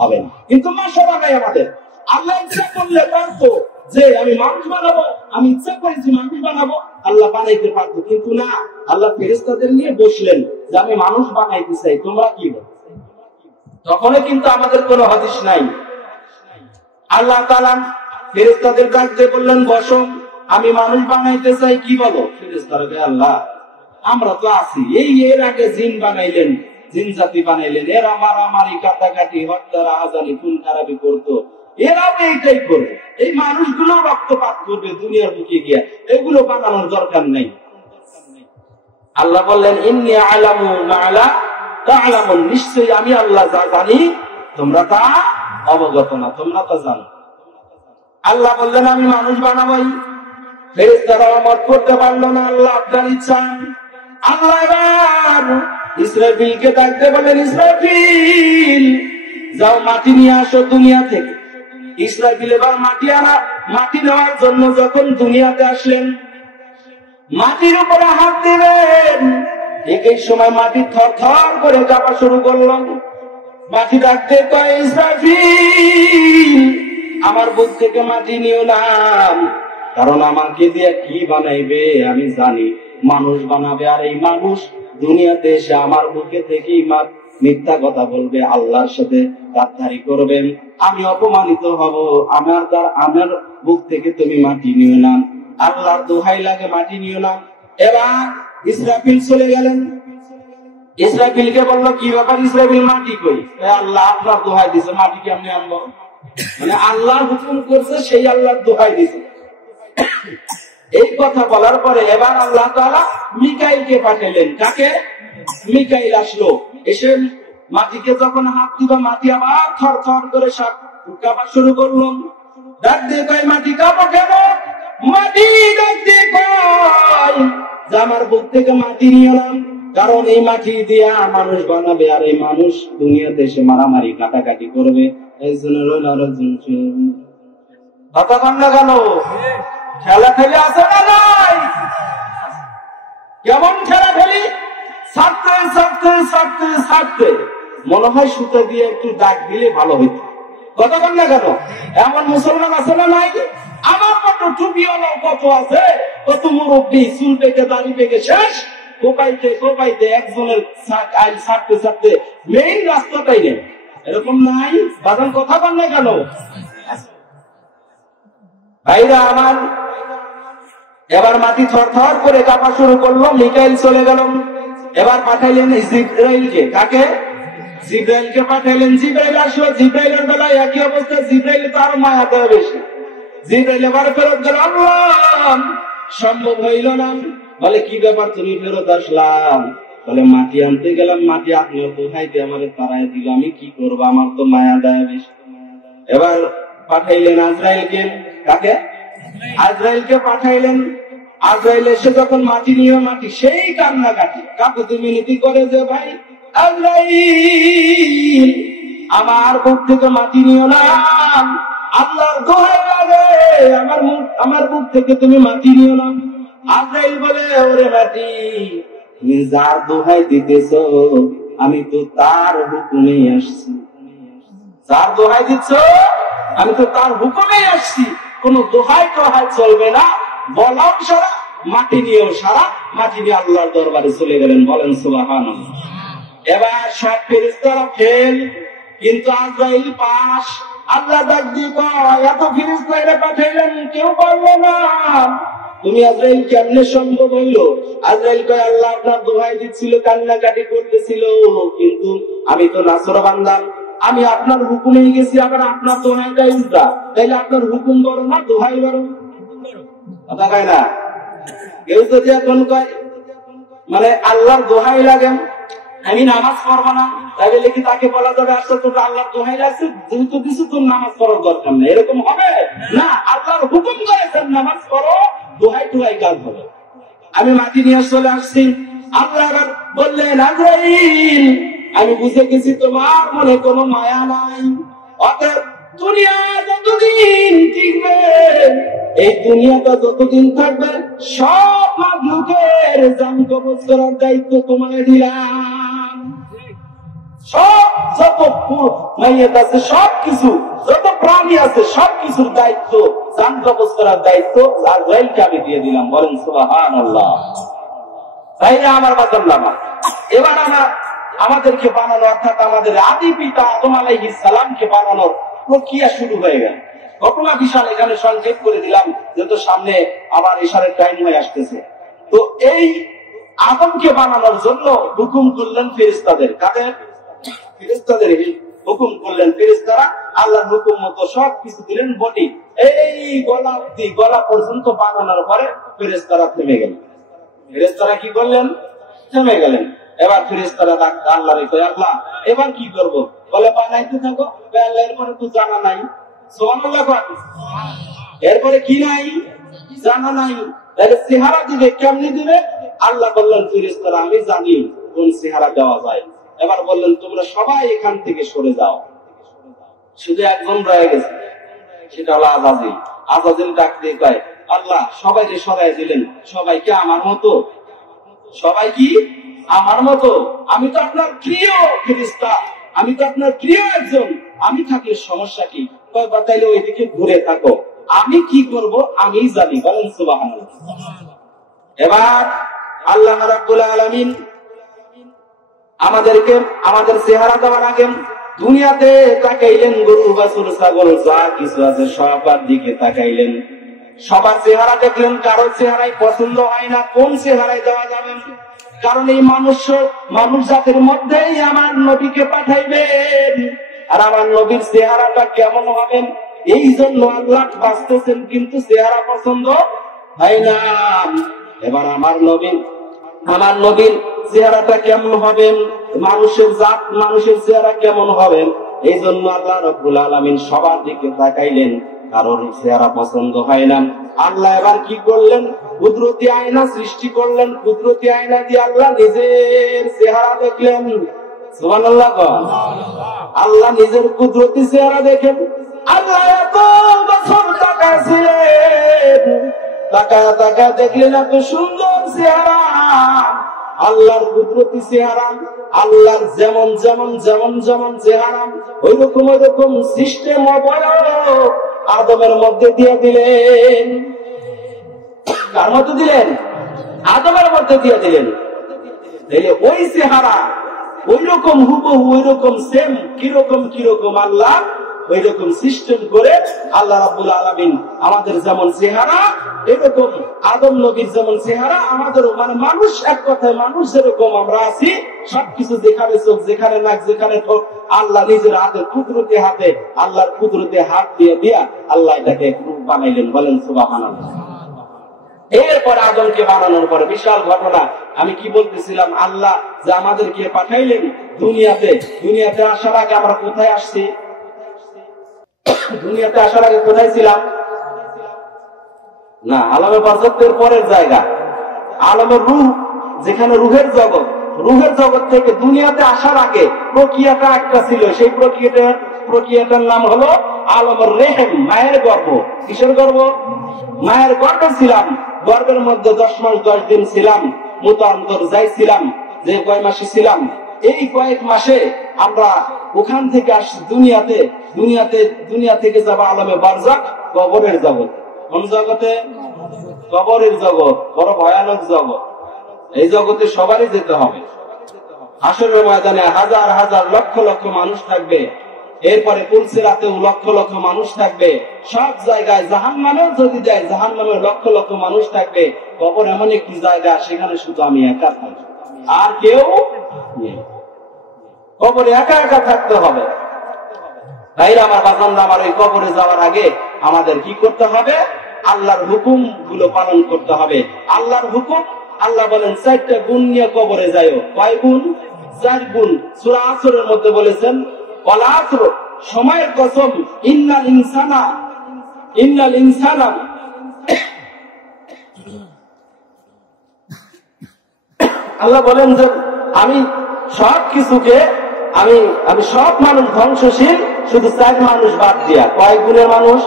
হবে না, কিন্তু মাশওয়ারা নাই আমাদের। আল্লাহ ইচ্ছা করলে পারতো যে আমি মানুষ বানাবো, আমি ইচ্ছা করেছি মানুষ বানাবো, আল্লাহ বানাইতে পারতো, কিন্তু না, আল্লাহ ফেরেশতাদের নিয়ে বসলেন যে আমি মানুষ বানাইতে চাই, তোমরা কি বলো? তখনও কিন্তু আমাদের কোনো হাদিস নাই। আল্লাহ তাআলা ফেরেশতাদের ডাক দিয়ে বললেন, বসো, আমি মানুষ বানাইতে চাই, কি বলো? ফেরেশতারা, আল্লাহ আমরা তো আছি, এই এর আগে জিন বানাইলেন, জিন জাতি বানাইলেন, এরা মারামারি কাটাকাটি হত্যা রাহাজানি খুন খারাপি করতো, এরাও এইটাই করবে, এই মানুষগুলো রক্তপাত করবে দুনিয়ার বুকে গিয়া, এগুলো বানানোর দরকার নেই। আল্লাহ বললেন, ইন্নী আ'লামু মা লা তা'লামুন, নিশ্চয়ই আমি আল্লাহ যা জানি তোমরা তা অবগত না, তোমরা তা জানো। আল্লাহ বললেন, আমি মানুষ বানাবই। ফেরেশতারা মত করতে পারলো না, আল্লাহ আপনার ইচ্ছা। আল্লাহ এবার ইসরাফিলকে ডাকতে বলেন, ইসরাফিল যাও মাটি নিয়ে আসো দুনিয়া থেকে। ইসরাফিল এবার মাটি নেওয়ার জন্য যখন দুনিয়াতে আসলেন, মাটির উপরে হাত দিলেন, একই সময় মাটি থর থর করে কাঁপা শুরু করল। মাটি ডাকতে কয়, ইসরাফিল আমার বুক থেকে মাটি নিও না, কারণ আমাকে দিয়ে কি বানাইবে আমি জানি, মানুষ বানাবে, আর এই মানুষ দুনিয়াতে এসে আমার বুকে থেকেই মিথ্যা কথা বলবে, আল্লাহর সাথে গাদ্দারি করবেন, আমি অপমানিত হব, আমার বুক থেকে তুমি মাটি নিও না, আল্লাহর দোহাই লাগে মাটি নিও না। এবার ইসরাফিল চলে গেলেন। ইসরাফিলকে বললো, কি ব্যাপার ইসরাফিল, মাটি কই? আল্লাহ আপনার দোহাই দিছে, মাটি কেমনে আনবো? মানে আল্লাহর হুকুম করছে, সেই আল্লাহর দোহাই দিছে। এই কথা বলার পরে এবার আল্লাহ তাআলা মিকাইলকে পাঠাইলেন। কাকে? মিকাইল আসলো, এসে মাটিকে যখন হাত দিবা, মাটি আবার থর থর করে সব কাঁপা শুরু করলো। ডাক দিয়ে কয়, মাটি কাঁপো কেন? মাটি ডাক দিয়ে কয় যে আমার বুক থেকে মাটি নিয়ে নাম, কারণ এই মাটি দিয়া মানুষ বানাবে, আর এই মানুষ দুনিয়াতে এসে মারামারি কাটাকাটি করবে, একজনের কথা বাংলা গেল। খেলা খেলে আছে না নাই? কেমন খেলা খেলি? ছাড়তে ছাড়তে ছাড়তে ছাড়তে মনে হয় সুতো দিয়ে একটু দাগ দিলে ভালো হইতো। কথা বল না কেন? এমন মুসলমান আছে না নাই? আমার মতো টুপি হলো কত আছে, কত মুরব্বী, চুল পেকে দাড়ি পেকে শেষ, কোপাইতে কোপাইতে একজনের ছাড়তে ছাড়তে মেইন রাস্তাটাই নেই, এরকম নাই? বাদাম কথা বল না কেন? ভাইরা আমার, এবার মাটি থরথর করে কাঁপা শুরু করলো। মিকাইল চলে গেল। এবার পাঠাইলেন জিবরাইলকে। কাকে? জিবরাইলকে পাঠাইলেন। জিবরাইল আসলো। জিবরাইলের বেলায় একই অবস্থা, জিবরাইল তার মায়া দেওয়া বেশি। জিবরাইল এবার ফেরত গেল। আল্লাহ সম্ভব হইল না। বলে, কি ব্যাপার তুমি ফেরত আসলাম? বলে, মাটি আনতে গেলাম, মাটি আপনার দোহাইতে আমার তারাই দিল, আমি কি করবো, আমার তো মায়া দেওয়া বেশি। এবার পাঠাইলেন আজরাইলকে। কাকে? আজরাইলকে পাঠাইলেন। আজরাইল এসে যখন মাটি নিয়ে, মাটি সেই কান্নাকাটি কাকুতি মিনতি করে যে, ভাই আজরাইল আমার বুক থেকে মাটি নিও না, আল্লাহর দোহাই লাগে, আমার বুক থেকে তুমি মাটি নিও না। আজরাইল বলে, ওরে মাটি, তুমি যার দোহাই দিতেছ আমি তো তার হুকুমেই আসছি। যার দোহাই দিচ্ছ আমি তো তার হুকুমেই আসছি, কোন দোহাই টোহাই চলবে না, বলাও সারা, মাটি নিয়েও সারা। মাটি নিয়ে আল্লাহর দরবারে চলে গেলেন। বলেন সুবহানাল্লাহ। এবার সব ফেরেশতারা ফেল, কিন্তু আজরাইল পাস। আল্লাহ ডাক দিয়ে কয়, এত ফেরেশতা পাঠাইলেন, কেউ পারলো না, তুমি আজরাইল কেমনে সম্ভব হইল? আজরাইল কয়, আল্লাহ আপনার দোহাই দিচ্ছিল, কান্নাকাটি করতেছিল, কিন্তু আমি তো নাছর বান্দা, আমি আপনার হুকুমেই গেছি, আবার আপনার দোহাইটাই উল্টা, তাইলে আপনার হুকুম বড় না দোহাই বড়? কথা কয় না? কেউ যদি এখন কয় মানে আল্লাহর দোহাই লাগে, আমি নামাজ পড়বো না, তাইলে কি তাকে বলা যাবে, আসলে তোর আল্লাহর দোহাই লাগছে, যেহেতু কিছু তোর নামাজ পড়ার দরকার নেই? এরকম হবে না। আল্লাহর হুকুম করেছেন নামাজ পড়ো, দোহাই টোহাই কাজ হবে। আমি মাটি নিয়ে চলে আসছি। আল্লাহ এবার বললেন, আজরাইল আমি বুঝে গেছি তোমার মনে কোনো মায়া নাই, অতএব দুনিয়া যতদিন টিকবে, এই দুনিয়াটা যতদিন থাকবে, সব মাখলুকের জান কবজ করার দায়িত্ব তোমায় দিলাম। সব যত মাইয়াত আছে, সবকিছু যত প্রাণী আছে, সবকিছুর দায়িত্ব, জান কবজ করার দায়িত্ব আজরাইলকে আমি দিয়ে দিলাম। বলেন সুবহানাল্লাহ। তাই আমার বাজাল্লামা, এবার আমাদেরকে বানানো, অর্থাৎ আমাদের আদি পিতা আদম আলাইহিস সালামকে বানানোর প্রক্রিয়া শুরু হয়ে গেল। ঘটনা বিশাল, এখানে সংক্ষেপ করে দিলাম, যেহেতু সামনে আবার ইশারের টাইম হয়ে আসতেছে। তো এই আদমকে বানানোর জন্য হুকুম করলেন ফেরেশতাদের। কাদের? ফেরেশতাদের হুকুম করলেন। ফেরেশতারা আল্লাহর হুকুম মতো সবকিছু দিলেন। বডি এই গলা অব্দি, গলা পর্যন্ত বানানোর পরে ফেরেশতারা থেমে গেলেন। ফেরেশতারা কি করলেন? থেমে গেলেন। এবার ফেরেশতারা ডাকতে আল্লাহরে, কয় আল্লাহ এবার কি করব? বলে বানাইতে থাকো। আল্লাহ এরপরে তো জানা নাই। সুবহানাল্লাহ। এরপরে কি নাই? জানা নাই। তাহলে চেহারা দিবে, কেমনি দিবে? আল্লাহ বললেন ফেরেশতারা আমি জানি কোন চেহারা দেওয়া যায়। এবার বললেন তোমরা সবাই এখান থেকে সরে যাও। শুধু একজন রয়ে গেছে, সেটা হলো আযাজিল। আযাজিল ডাক দিয়ে কয় আল্লাহ সবাইকে সরাই দিলেন, সবাইকে আমার মতো? সবাই কি আমার মতো? আমি তো আপনার প্রিয় ফেরেশতা, আমি তো আপনার প্রিয় একজন, আমি থাকলে সমস্যা কি? তাইলে ওইদিকে ঘুরে থাকো, আমি কি করব আমি জানি। বলেন সুবহানাল্লাহ। এবার আল্লাহ রাব্বুল আলামিন আমাদেরকে আমাদের চেহারা দেওয়ার আগে দুনিয়াতে তাকাইলেন, গরু বাছুর ছাগল যা কিছু আছে সবার দিকে তাকাইলেন, সবার চেহারা দেখলেন। কারো চেহারাই পছন্দ হয় না, কোন চেহারায় দেওয়া যাবে? কারণ এই মানুষ জাতির মধ্যেই আমার নবীকে পাঠাইবেন, আর আমার নবীর চেহারাটা কেমন হবেন এই জন্য আল্লাহ বাঁচতেছেন, কিন্তু চেহারা পছন্দ হয় না। এবার আমার নবীর চেহারাটা কেমন হবেন, মানুষের জাত, মানুষের চেহারা কেমন হবেন, এই জন্য আল্লাহ রাব্বুল আলামিন সবার দিকে তাকাইলেন, কারণ চেহারা পছন্দ হয় না। আল্লাহ এবার কি করলেন? কুদরতি আয়না সৃষ্টি করলেন। কুদরতি আয়না দিয়ে আল্লাহ নিজের চেহারা দেখলেন। সুবহানাল্লাহ। আল্লাহ নিজের কুদরতি চেহারা দেখেন। আল্লাহ এত বছর তাকাইছিলেন, তাকা দেখলেন এত সুন্দর চেহারা, আল্লাহর কুদরতি চেহারা, আল্লাহর যেমন যেমন যেমন যেমন চেহারা ওই রকম সিস্টেম আদমের মধ্যে দিয়ে দিলেন। কার মধ্যে দিলেন? আদমের মধ্যে দিয়ে দিলেন। ওই চেহারা ওই রকম হুবহু, ওই রকম সেম, কিরকম আল্লাহ ওই রকম সিস্টেম করে আল্লাহ রাব্বুল আলামিন আমাদের যেমন চেহারা, এরকম আদম নবীর যেমন চেহারা আমাদেরও, মানে মানুষ, এক কথায় মানুষ যেরকম আমরা আছি, সবকিছু যেখানে চোখ, যেখানে নাক, যেখানে ঠোঁট, আল্লাহ নিজের হাতে কুদরতি হাতে, আল্লাহর কুদরতি হাত দিয়ে দিয়া আল্লাহ এটাকে রূপ বানাইলেন। বলেন সুবহানাল্লাহ। এরপর আদমকে বানানোর পরে বিশাল ঘটনা। আমি কি বলতেছিলাম? আল্লাহ যে আমাদেরকে পাঠাইলেন দুনিয়াতে আসার আগে আমরা কোথায় আসছি? দুনিয়াতে আসার আগে কোথায় ছিলাম? না, আলমে বারজাখের পরের জায়গা, আলমের রূহ, যেখানে রুহের জগৎ থেকে দুনিয়াতে আসার আগে প্রক্রিয়াটা একটা ছিল। সেই প্রক্রিয়াটার নাম হলো আলমের রেহেম, মায়ের গর্ভ। কিসের গর্ভ? মায়ের গর্ভে ছিলাম। গর্ভের মধ্যে 10 মাস 10 দিন ছিলাম, মুতান্তর যাইছিলাম, যে কয় মাসে ছিলাম, এই কয়েক মাসে আমরা ওখান থেকে আসছি দুনিয়া থেকে যাবো আলমে বারজাখ, কবরের জগৎ। কোন জগতে? কবরের জগৎ, বড় ভয়ানক জগৎ। এই জগতে সবারই যেতে হবে। হাসরের ময়দানে হাজার হাজার লক্ষ লক্ষ মানুষ থাকবে, এরপরে পুলসিরাতেও লক্ষ লক্ষ মানুষ থাকবে, সব জায়গায় জাহান্নামেও যদি যায় জাহান্নামের লক্ষ লক্ষ মানুষ থাকবে। কবর এমন একটি জায়গা, সেখানে শুধু আমি একা থাকবো, আর কেউ নেই। কবরে একা একা থাকতে হবে। তাই আমার বাজানরা, আমার ওই কবরে যাওয়ার আগে আমাদের কি করতে হবে? আল্লাহর হুকুম গুলো পালন করতে হবে। আল্লাহর হুকুম, আল্লাহ বলেন 4টা গুণ নিয়ে কবরে যাইও। কয় গুণ? 4 গুণ। সূরা আসরের মধ্যে বলেছেন ওয়াল আসর, সময়ের কসম, ইন্নাল ইনসানা আল্লাহ বলেন যে আমি সব কিছুকে, আমি সব মানুষ ধ্বংসশীল, শুধু 4 মানুষ বাদ দিয়া। কয় গুণের মানুষ?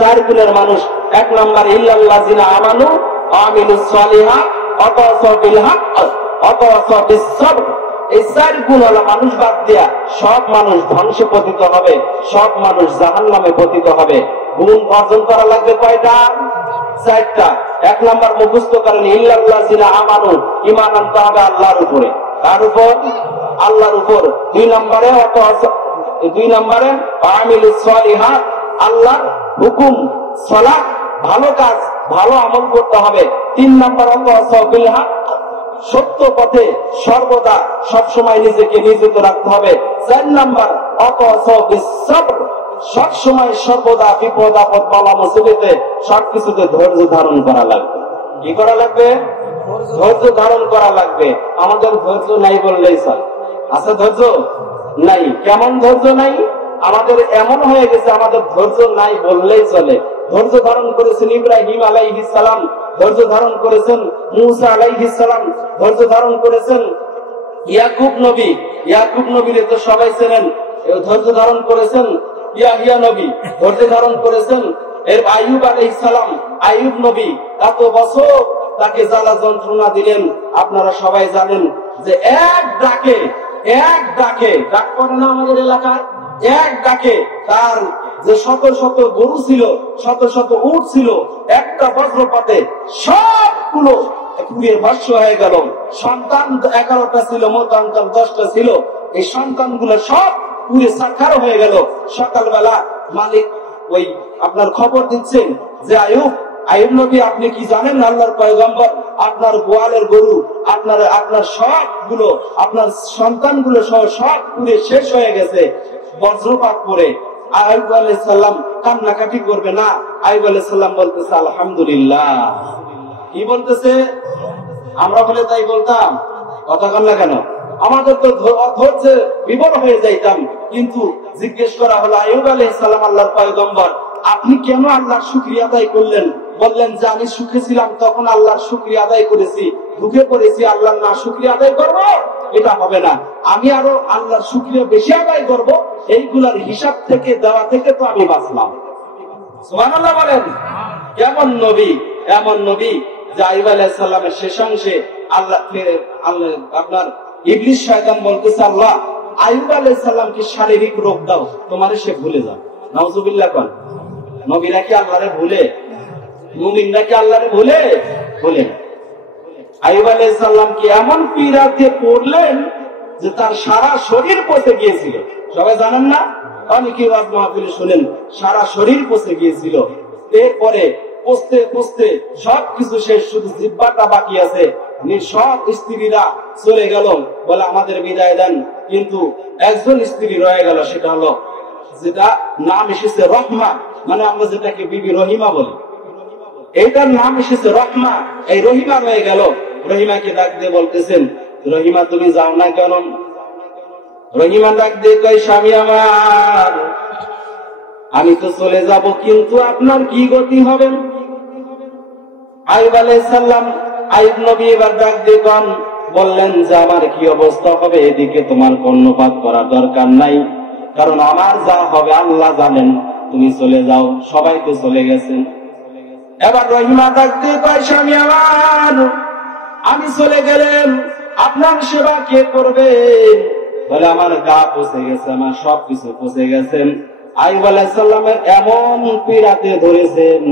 4 গুণের মানুষ। 1 নম্বর ইল্লাল্লাযিনা আমানু ওয়া আমিলুস সালিহাত ওয়া তাওয়াসাউ বিল হক ওয়া তাওয়াসাউ বিস সবর। এই 4 গুণওয়ালা মানুষ বাদ দিয়া সব মানুষ ধ্বংসে পতিত হবে, সব মানুষ জাহান্নামে পতিত হবে। গুণ অর্জন করা লাগবে কয়টা? 4টা। 1 নম্বর মুখস্থ করেন ইল্লাল্লাযিনা আমানু, ঈমান আনতে হবে আল্লাহর উপরে। কার উপর? আল্লাহর উপর। 2 নম্বরে আমিলুস সালিহাত, আল্লাহর হুকুম সালাত, ভালো কাজ ভালো আমল করতে হবে। 3 নম্বর ওয়াতাসাউ বিল হক, সত্য পথে সর্বদা সবসময় নিজেকে নিয়োজিত রাখতে হবে। 4 নম্বর ওয়াতাসাউ বিস সবর, সব সময় সর্বদা বিপদ আপদ বালা মুসিবতে সবকিছুতে ধৈর্য ধারণ করা লাগবে। কি করা লাগবে? ধৈর্য ধারণ করা লাগবে। আমাদের ধৈর্য নাই বললেই চলে। আছে ধৈর্য নাই? কেমন ধৈর্য নাই? আমাদের এমন হয়ে গেছে আমাদের ধৈর্য নাই বললেই চলে। ধৈর্য ধারণ করেছেন ইব্রাহিম আলাইহিস সালাম, ধৈর্য ধারণ করেছেন মুসা আলাইহিস সালাম, ধৈর্য ধারণ করেছেন ইয়াকুব নবী। ইয়াকুব নবীরে তো সবাই চেনেন। ধৈর্য ধারণ করেছেন ইয়াহিয়া নবী, ধৈর্য ধারণ করেছেন এর আইয়ুব আলাইহিস সালাম। আইয়ুব নবী এত বছর তাকে জ্বালা যন্ত্রণা দিলেন। আপনারা সবাই জানেন যে এক ডাকে ডাক করে না আমাদের এলাকায়, এক ডাকে তার যে শত শত গরু ছিল, শত শত উট ছিল, একটা বজ্রপাতে সবগুলো পুড়ে ভস্ম হয়ে গেল। সন্তান 11টা ছিল, মোতান্তর 10টা ছিল। এই সন্তানগুলো সব পুড়ে সাক্ষার হয়ে গেল। সকালবেলা মালিক ওই আপনার খবর দিচ্ছেন যে আইয়ুব নবী, আপনি কি জানেন আল্লাহর পয়গম্বর আপনার গোয়ালের গরু, আপনার সবগুলো, আপনার সন্তানগুলো সহ সব পুড়ে শেষ হয়ে গেছে বজ্রপাত করে। আইয়ুব আলাইহিস সালাম কান্নাকাটি করবে না। আইয়ুব আলাইহিস সালাম বলতেছে আলহামদুলিল্লাহ। কি বলতেছে? আমরা বলে তাই বলতাম, কথা কন না কেন? আমাদের তো ধৈর্যে বিভোর হয়ে যাইতাম। কিন্তু জিজ্ঞেস করা হলো আইয়ুব আলাইহিস সালাম আল্লাহর পয়গম্বর, আপনি কেন আল্লাহর শুকরিয়া আদায় করলেন? বললেন যে আমি সুখে ছিলাম তখন আল্লাহর শুকরিয়া আদায় করেছি, দুঃখে পড়েছি আল্লাহর না শুকরিয়া আদায় করবো? এটা হবে না। আমি আরো আল্লাহর শুকরিয়া বেশি আদায় করব, এইগুলার হিসাব থেকে দেওয়া থেকে তো আমি বাঁচলাম। সুবহানাল্লাহ বলেন। কেমন নবী? এমন নবী যে আইয়ুব আলাইহিস সালামের শেষ অংশে আল্লাহ আপনার ইবলিস শয়তান বলতেছে, আল্লাহ আইয়ুব আলাইহিস সালামকে শারীরিক রোগ দাও, তোমারে সে ভুলে যাও। নাউজুবিল্লাহ কোন? নবীরা কি আল্লাহরে ভুলে? মুমিনরা কি আল্লাহরে ভুলে? ভুলে না। আইয়ুব আলাইহিস সালামকে এমন পীড়াতে পড়লেন যে তার সারা শরীর পচে গিয়েছিল। সবাই জানেন না? অনেকে ওয়াজ মাহফিলে শুনেন, সারা শরীর পচে গিয়েছিল। এরপরে পচতে পচতে সবকিছু শেষ, শুধু জিহ্বাটা বাকি আছে। সব স্ত্রীরা চলে গেল, বলে আমাদের বিদায় দেন। কিন্তু একজন স্ত্রী রয়ে গেল, সেটা হলো যেটা নাম এসেছে রহমা, মানে আমরা যেটাকে বিবি রহিমা বলি, এইটার নাম এসেছে রহমা। এই রহিমা রয়ে গেল। রহিমাকে ডাক দিয়ে বলতেছেন, রহিমা তুমি যাও না কেন? রহিমা ডাক দিয়ে কয়, স্বামী আমার, আমি তো চলে যাব, কিন্তু আপনার কি গতি হবে? আইয়ুব আলাইহিস সালাম, আইয়ুব নবী এবার ডাক দিয়ে বললেন যে আমার কি অবস্থা হবে এদিকে তোমার কর্ণপাত করার দরকার নাই, কারণ আমার যা হবে আল্লাহ জানেন, তুমি চলে যাও। সবাই তো চলে গেছেন। এবার রহিমা ডাক দিয়ে কয়, স্বামী আমার, আমি চলে গেলেন আপনার সেবা কে করবে? বলে আমার গা পচে গেছে, আমার সবকিছু পচে গেছেন। আইয়ুব আলাইহিস সালামের এমন পীড়াতে ধরেছেন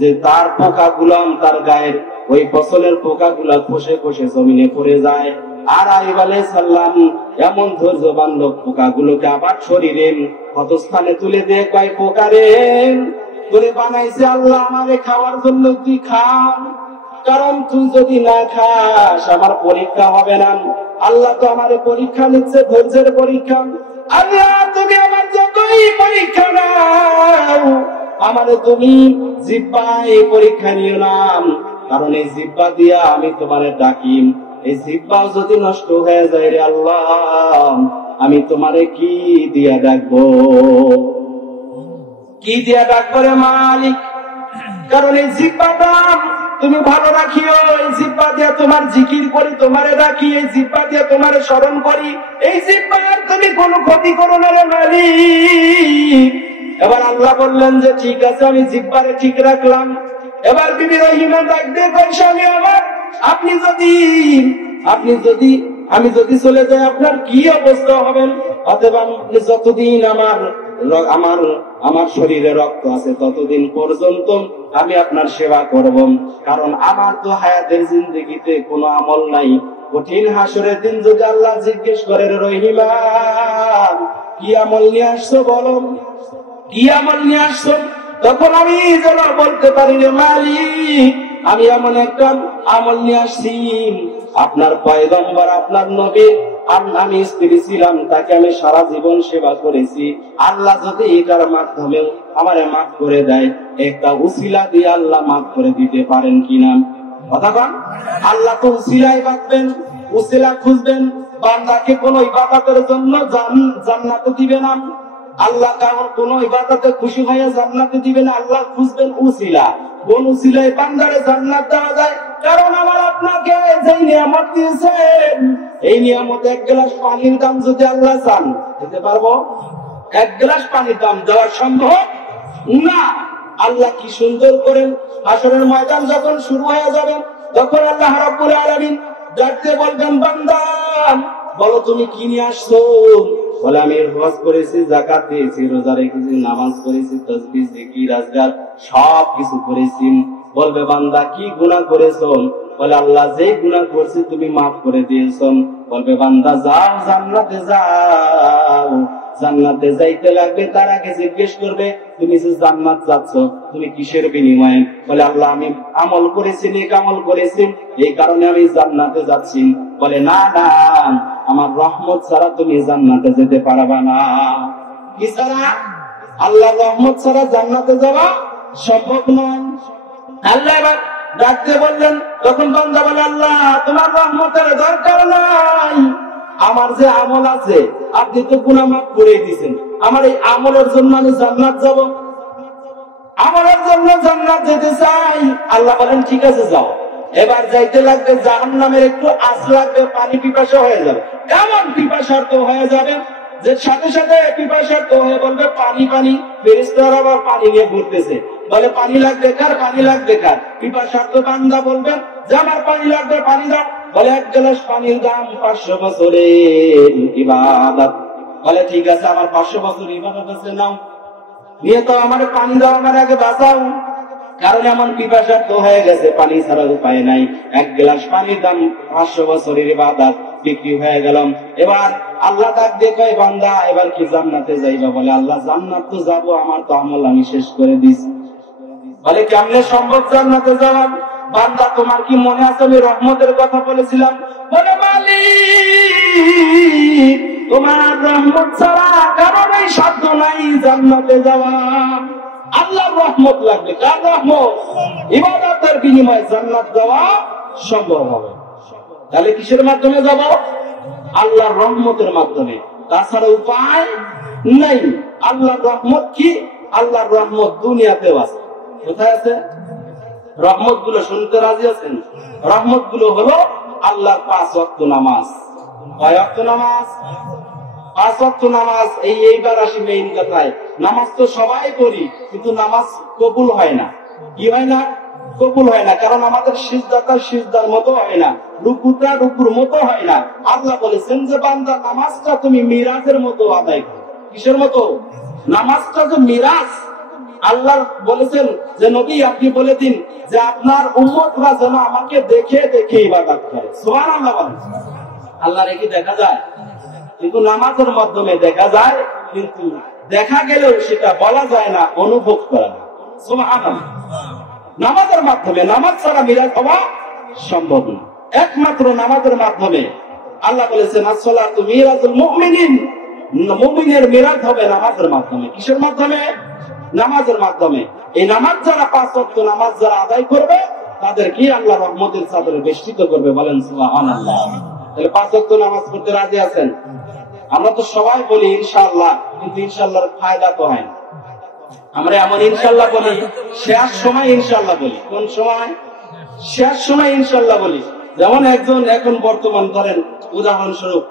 যে তার পোকাগুলো তার গায়ের ওই ফসলের পোকাগুলা খসে খসে জমিনে পড়ে যায়। আর আইয়ুব আলাইহিস সালাম এমন ধৈর্যবান লোক, পোকাগুলোকে আবার শরীরে ক্ষতস্থানে তুলে দিয়ে কয়, পোকারে তোরে বানাইছে আল্লাহ আমারে খাওয়ার জন্য, তুই খা, কারণ তুই যদি না খাস আমার পরীক্ষা হবে না। আল্লাহ তো আমার পরীক্ষা নিচ্ছে, ধৈর্যের পরীক্ষা। আল্লাহ তুমি আমার যতই পরীক্ষা নাও, আমারে তুমি জিহ্বায় পরীক্ষা নিও না, কারণ এই জিহ্বা দিয়া আমি তোমারে ডাকি, এই জিহ্বাও যদি নষ্ট হয়ে যায় রে আল্লাহ, আমি তোমারে কি দিয়া ডাকবো? কি দিয়া ডাকবো রে মালিক? কারণ এই জিহ্বাটা তুমি ভালো রাখিও, এই জিহ্বা দিয়া তোমার তোমার জিকির করি, তোমারে ডাকি, এই জিহ্বা দিয়ে তোমারে স্মরণ করি, এই জিহ্বার তুমি কোনো ক্ষতি করো না রে মালিক। এবার আল্লাহ বললেন যে ঠিক আছে, আমি জিহ্বারে ঠিক রাখলাম। এবার বিবি রহিমা ডাক দিয়ে কই, স্বামী আমার, আমি যদি চলে যাই আপনার কি অবস্থা হবেন? অতএব আপনি যতদিন আমার শরীরে রক্ত আছে ততদিন পর্যন্ত আমি আপনার সেবা করব, কারণ আমার তো হায়াতের জিন্দেগিতে কোনো আমল নাই। কঠিন হাসরের দিন যদি আল্লাহ জিজ্ঞেস করে, রহিমা কি আমল নিয়ে আসছো, বলো কি আমল নিয়ে আসছো, তখন আমি যেন বলতে পারি, রে মালিক আমি এমন একটা আমল নিয়ে আসছি, আপনার পয়গম্বর আপনার নবী, আমি স্ত্রী ছিলাম, তাকে আমি সারা জীবন সেবা করেছি, আল্লাহ যদি এটার মাধ্যমে আমারে মাফ করে দেয়, একটা উসিলা দিয়ে আল্লাহ মাফ করে দিতে পারেন কিনা? কথা বল। আল্লাহ তো উসিলাই বাঁধবেন, উসিলা খুঁজবেন, বান্দাকে কোন ইবাদতের জন্য জান্নাতে দিবে না, আল্লাহ কারণ কোন ইবাদতে খুশি হয়ে জান্নাতে দিবে না, আল্লাহ খুঁজবেন উসিলা, কোন উসিলায় বান্দারে জান্নাত দেওয়া যায়। কারণ আমার আপনাকে যে নিয়ামত দিয়েছেন, এই নিয়ামত এক গ্লাস পানির দাম যদি আল্লাহ চান দিতে পারবো? এক গ্লাস পানির দাম দেওয়া সম্ভব না। আল্লাহ কি সুন্দর করেন, হাসরের ময়দান যখন শুরু হয়ে যাবে তখন আল্লাহ রাব্বুল আলামিন ডাকতে বলবেন, বান্দা বলো তুমি কি নিয়ে আসছো? বলে আমি হজ করেছি, যাকাত দিয়েছি, রোজা রেখেছি, নামাজ পড়েছি, তাসবিহ জিকির আজকার সব কিছু করেছি। বলবে বান্দা কি গুনাহ করেছো? বলে আল্লাহ যে গুনাহ করছি তুমি মাফ করে দিয়েছো। বলবে বান্দা যাও জান্নাতে যাও। জান্নাতে যাইতে লাগবে, তার আগে জিজ্ঞেস করবে তুমি যে জান্নাত যাচ্ছ তুমি কিসের বিনিময়ে? বলে আল্লাহ আমি আমল করেছি, নেক আমল করেছি, এই কারণে আমি জান্নাতে যাচ্ছি। বলে না না, আমার রহমত ছাড়া তুমি জান্নাতে যেতে পারবা না। কি ছাড়া? আল্লাহর রহমত ছাড়া জান্নাতে যাওয়া সম্ভব নয়। আল্লাহ এবার ডাকতে বললেন, তখন বান্দা বলে আল্লাহ তোমার রহমতের দরকার নাই, আমার যে আমল আছে আপনি তো গুনাহ মাফ করে দিয়েছেন, আমার এই আমলের জন্য আমি জান্নাত যাব, আমলের জন্য জান্নাত যেতে চাই। আল্লাহ বলেন ঠিক আছে যাও। এবার যাইতে লাগবে, জাহান্নামের একটু আঁচ লাগবে, পানি পিপাসা হয়ে যাবে, এমন পিপাসার্থ হয়ে যাবে যে সাথে সাথে পিপাসার্থ হয়ে বলবে পানি পানি, ফেরেশতারা আবার পানি নিয়ে ঘুরতেছে, বলে পানি লাগবে কার, পানি লাগবে কার? পিপাসার্থ বান্দা বলবেন যে আমার পানি লাগবে, পানি দাও। বলে এক গ্লাস পানির দাম 500 বছরের ইবাদত। বলে ঠিক আছে আমার 500 বছর ইবাদত আছে, নাও নিয়ে তো আমার পানি দাও, আমার আগে বাঁচাও, কারণ এমন পিপাসার্থ হয়ে গেছে পানি ছাড়া উপায় নাই। এক গ্লাস পানির দাম 500 বছরের ইবাদত বিক্রি হয়ে গেলাম। এবার আল্লাহ ডাক দিয়ে কয় বান্দা এবার কি জান্নাতে যাইবা? বলে আল্লাহ জান্নাত তো যাবো, আমার তো আমল আমি শেষ করে দিছি। বলে কেমনে সম্ভব জান্নাতে যাওয়া? বান্দা তোমার কি মনে আছে আমি রহমতের কথা বলেছিলাম? বলে মালিক তোমার রহমত ছাড়া কারণেই সাধ্য নাই জান্নাতে যাওয়া। আল্লাহর রহমত লাগবে, কার রহমত? ইবাদতের বিনিময়ে জান্নাত যাওয়া সম্ভব হবে। তাহলে কিসের মাধ্যমে যাব? আল্লাহর রহমতের মাধ্যমে, তাছাড়া উপায় নেই। আল্লাহর রহমত কি? আল্লাহর রহমত দুনিয়াতেও আছে। কোথায় আছে? রহমত গুলো শুনতে রাজি আছেন? রহমত গুলো হলো আল্লাহর 5 ওয়াক্ত নামাজ। কয় ওয়াক্ত নামাজ? 5 ওয়াক্ত নামাজ। এইবার আসি মেইন কথায়। নামাজ তো সবাই করি, কিন্তু নামাজ কবুল হয় না। কি হয় না? কবুল হয় না। কারণ আমাদের সিজদাটা সিজদার মতো হয় না, রুকুটা রুকুর মতো হয় না। আল্লাহ বলেছেন যে বান্দা নামাজটা তুমি মিরাজের মতো আদায় করো। কিসের মতো? নামাজটা যে মিরাজ। আল্লাহ বলেছেন যে নবী আপনি বলে দিন যে আপনার উম্মতরা যেন আমাকে দেখে দেখে ইবাদত করে। সুবহানাল্লাহ বলেন। আল্লাহ রেখে দেখা যায়, কিন্তু নামাজের মাধ্যমে দেখা যায়, কিন্তু দেখা গেলেও সেটা বলা যায় না, অনুভব করা না। সুবহানাল্লাহ। নামাজের মাধ্যমে, নামাজ ছাড়া মিরাজ হওয়া সম্ভব না। একমাত্র নামাজের মাধ্যমে। আল্লাহ বলেছেন আসসালাতু মিরাজুল মুমিনিন, মুমিনের মিরাজ হবে নামাজের মাধ্যমে। কিসের মাধ্যমে? নামাজের মাধ্যমে। এই নামাজ যারা 5 ওয়াক্ত নামাজ যারা আদায় করবে তাদের কি আল্লাহ রহমতের চাদরে বেষ্টিত করবে। বলেন সুবহানাল্লাহ। তাহলে 5 ওয়াক্ত নামাজ পড়তে রাজি আছেন? আমরা তো সবাই বলি ইনশাআল্লাহ, কিন্তু ইনশাআল্লাহর ফায়দা তো হয় না। আমরা এমন ইনশাআল্লাহ বলি, শেষ সময় ইনশাআল্লাহ বলি। কোন সময়? শেষ সময় ইনশাআল্লাহ বলি। যেমন একজন এখন বর্তমান ধরেন উদাহরণস্বরূপ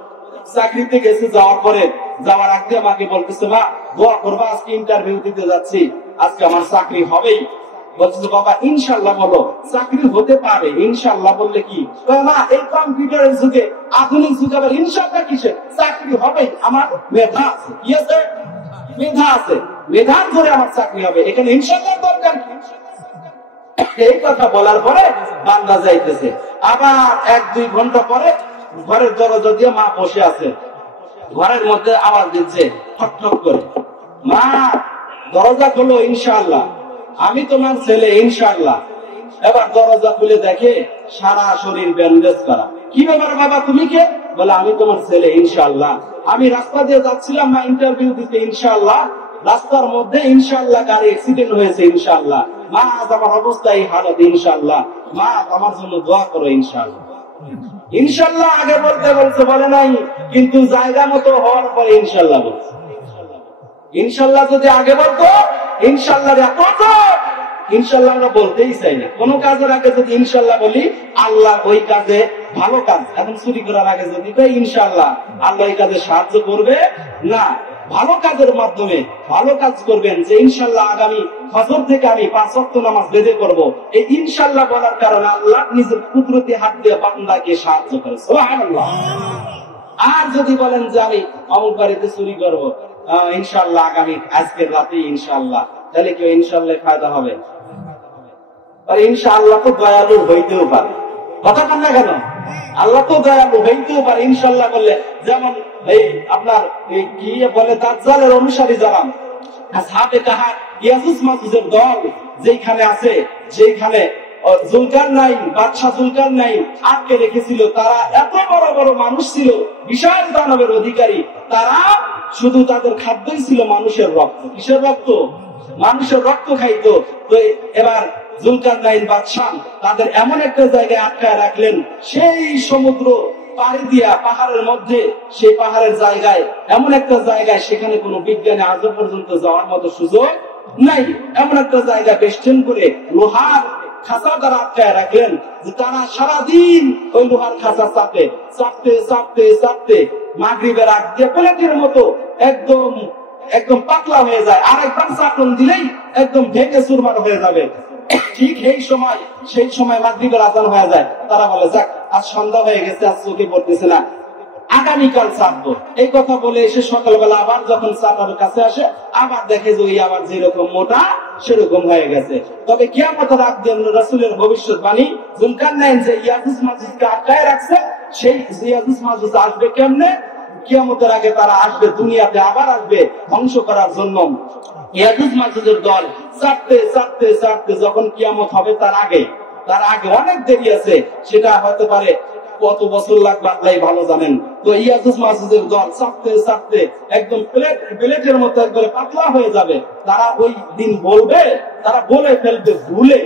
চাকরিতে গেছে, যাওয়ার পরে যাওয়ার আগে আমাকে বলতেছে, মা দোয়া করবা, আজকে ইন্টারভিউ দিতে যাচ্ছি, আজকে আমার চাকরি হবেই। বলছে বাবা ইনশাল্লাহ বলো, চাকরি হতে পারে, ইনশাল্লাহ বললে কি? মা এই কম্পিউটারের যুগে, আধুনিক যুগে আবার ইনশাল্লাহ কিসে, চাকরি হবেই, আমার মেধা আছে। কি আছে? মেধা আছে, মেধার ধরে আমার চাকরি হবে, এখানে ইনশাল্লাহ দরকার কি? এই কথা বলার পরে বান্দা যাইতেছে। আবার 1-2 ঘন্টা পরে ঘরের দরজা দিয়ে মা বসে আছে, ঘরের মধ্যে আওয়াজ দিচ্ছে ঠক ঠক করে, মা দরজা খোলো, ইনশাআল্লাহ আমি তোমার ছেলে, ইনশাআল্লাহ। এবার দরজা খুলে দেখে সারা শরীর ব্যান্ডেজ করা। কি ব্যাপার বাবা, তুমি কে? বলে আমি তোমার ছেলে, ইনশাআল্লাহ। আমি রাস্তা দিয়ে যাচ্ছিলাম মা ইন্টারভিউ দিতে, ইনশাআল্লাহ রাস্তার মধ্যে ইনশাআল্লাহ গাড়ি অ্যাক্সিডেন্ট হয়েছে, ইনশাআল্লাহ মা আজ আমার অবস্থা এই হালত, ইনশাআল্লাহ মা আমার জন্য দোয়া করো, ইনশাআল্লাহ। ইনশাআল্লাহ আগে বলতে বলছে, বলে নাই, কিন্তু জায়গা মতো হওয়ার পরে ইনশাআল্লাহ বলছে। ইনশাআল্লাহ যদি আগে বলতো, ইনশাআল্লাহ এত ইনশাআল্লাহ আমরা বলতেই চাই না। কোন কাজের আগে যদি ইনশাআল্লাহ বলি, আল্লাহ ওই কাজে, ভালো কাজ এখন চুরি করার আগে যদি ইনশাআল্লাহ, আল্লাহ এই কাজে সাহায্য করবে না। ভালো কাজের মাধ্যমে ভালো কাজ করবেন, যে ইনশাআল্লাহ আগামী ফজর থেকে আমি 5 ওয়াক্ত নামাজ বেঁধে করবো, এই ইনশাআল্লাহ বলার কারণে আল্লাহ নিজের কুদরতি হাত দিয়ে বান্দাকে সাহায্য করে, সুবহানাল্লাহ। আর যদি বলেন যে আমি অমুক বাড়িতে চুরি করবো, ইনশাআল্লাহ আগামী আজকের রাতে ইনশাআল্লাহ, তাহলে কি ইনশাআল্লাহ ফায়দা হবে? আর ইনশাআল্লাহ তো দয়ালু হইতেও পারে, কথা বল না কেন? আল্লাহ তো দয়ালু হইতেও পারে ইনশাআল্লাহ বললে। যেমন এই আপনার কি বলে, দাজ্জালের অনুসারী যারা আসহাবে কাহাফ, ইয়াজুজ মাজুজের দল যেখানে আছে, যেখানে জুলকারনাইন, বাদশাহ জুলকারনাইন আটকে রেখেছিল, তারা এত বড় বড় মানুষ ছিল, বিশাল দানবের অধিকারী, তারা শুধু তাদের খাদ্যই ছিল মানুষের রক্ত। কিসের রক্ত? মানুষের রক্ত খাইতো। তো এবার জুলকারনাইন বাদশাহ তাদের এমন একটা জায়গায় আটকায় রাখলেন, সেই সমুদ্র পাড়ি দিয়া পাহাড়ের মধ্যে, সেই পাহাড়ের জায়গায়, এমন একটা জায়গায় সেখানে কোনো বিজ্ঞানী আজও পর্যন্ত যাওয়ার মতো সুযোগ নাই। এমন একটা জায়গা বেষ্টন করে লোহার খাঁচা তারা আটকায় রাখলেন, যে তারা সারাদিন ওই লোহার খাঁচা চাপতে চাপতে চাপতে চাপতে মাগরিবের আগ দিয়ে প্লেটের মতো একদম একদম পাতলা হয়ে যায়, আর একবার চাপন দিলেই একদম ভেঙে চুরমার হয়ে যাবে। ঠিক সেই সময় মাগরিবের আজান হয়ে যায়। তারা বলে, যাক আজ সন্ধ্যা হয়ে গেছে, আজ চোখে পড়তেছে না, আগামীকাল চাপবো। এই কথা বলে এসে সকালবেলা আবার যখন চাপার কাছে আসে, আবার দেখে যে ওই আবার যেরকম মোটা সেরকম হয়ে গেছে। তবে কিয়ামতের আগ দিয়ে রাসূলের ভবিষ্যৎবাণী, জুলকারনাইন যে ইয়াজুজ মাজুজকে আটকায় রাখছে, সেই ইয়াজুজ মাজুজ আসবে কেমনে? কিয়ামতের আগে তারা আসবে, দুনিয়াতে আবার আসবে ধ্বংস করার জন্য। ইয়াজুজ মাজুজের দল চাপতে চাপতে চাপতে যখন কিয়ামত হবে, তার আগে অনেক দেরি আছে, সেটা হতে পারে কত বছর লাগবে আল্লাহ ভালো জানেন। তো ইয়াজুজ মাজুজের দল চাপতে চাপতে একদম প্লেটের মতো একবারে পাতলা হয়ে যাবে। তারা ওই দিন বলবে, তারা বলে ফেলবে ভুলে,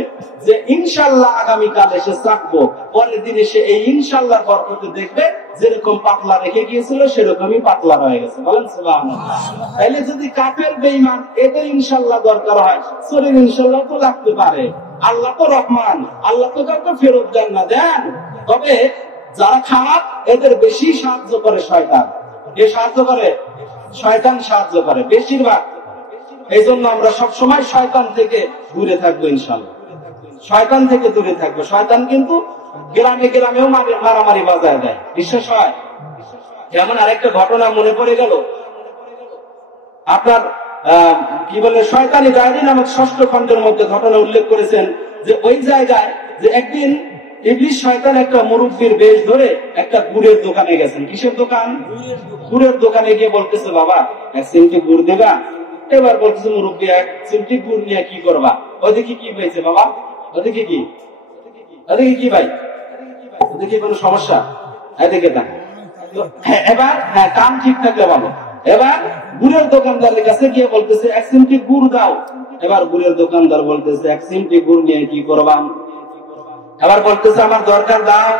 যে ইনশাআল্লাহ আগামীকাল এসে চাপবো। পরের দিন এসে এই ইনশাআল্লাহ বরকতে দেখবে যেরকম পাতলা রেখে গিয়েছিল সেরকমই পাতলা হয়ে গেছে। বলেন সুবহানাল্লাহ। তাইলে যদি কাফের বেঈমান এদের ইনশাআল্লাহ দরকার হয়, শরীর ইনশাআল্লাহ তো লাগতে পারে। আল্লাহ তো রহমান, আল্লাহ তো কাউকে ফেরত দেন না, দেন। তবে যারা খারাপ, এদের বেশি সাহায্য করে শয়তান। কে সাহায্য করে? শয়তান সাহায্য করে বেশিরভাগ। এই জন্য আমরা সবসময় শয়তান থেকে দূরে থাকবো, ইনশাআল্লাহ শয়তান থেকে দূরে থাকবো। শয়তান কিন্তু গ্রামে গ্রামেও মারামারি বাজায় দেয়, বিশ্বাস হয়। যেমন আরেকটা ঘটনা মনে পড়ে গেল, আপনার কি বলে, শয়তানি ডায়েরি নামক 6ষ্ঠ খণ্ডের মধ্যে ঘটনা উল্লেখ করেছেন, যে ওই জায়গায় যে একদিন ইবলিস শয়তান একটা মুরব্বির বেশ ধরে একটা গুড়ের দোকানে গেছেন। কিসের দোকান? গুড়ের দোকানে গিয়ে বলতেছে, বাবা 1 চিমটি গুড় দেবা? এবার বলতেছে মুরব্বি, 1 চিমটি গুড় নিয়ে কি করবা? ওদিকে কি পেয়েছে বাবা? ওদিকে কি ভাই? ওদিকে কোনো সমস্যা? এদিকে দেখ। এবার হ্যাঁ, কাম ঠিক থাকলে ভালো। এবার গুড়ের দোকানদারের কাছে গিয়ে বলতেছে, 1 চিমটি গুড় দাও। এবার গুড়ের দোকানদার বলতেছে, 1 চিমটি গুড় নিয়ে কি করবা? আবার বলতেছে, আমার দরকার দাও।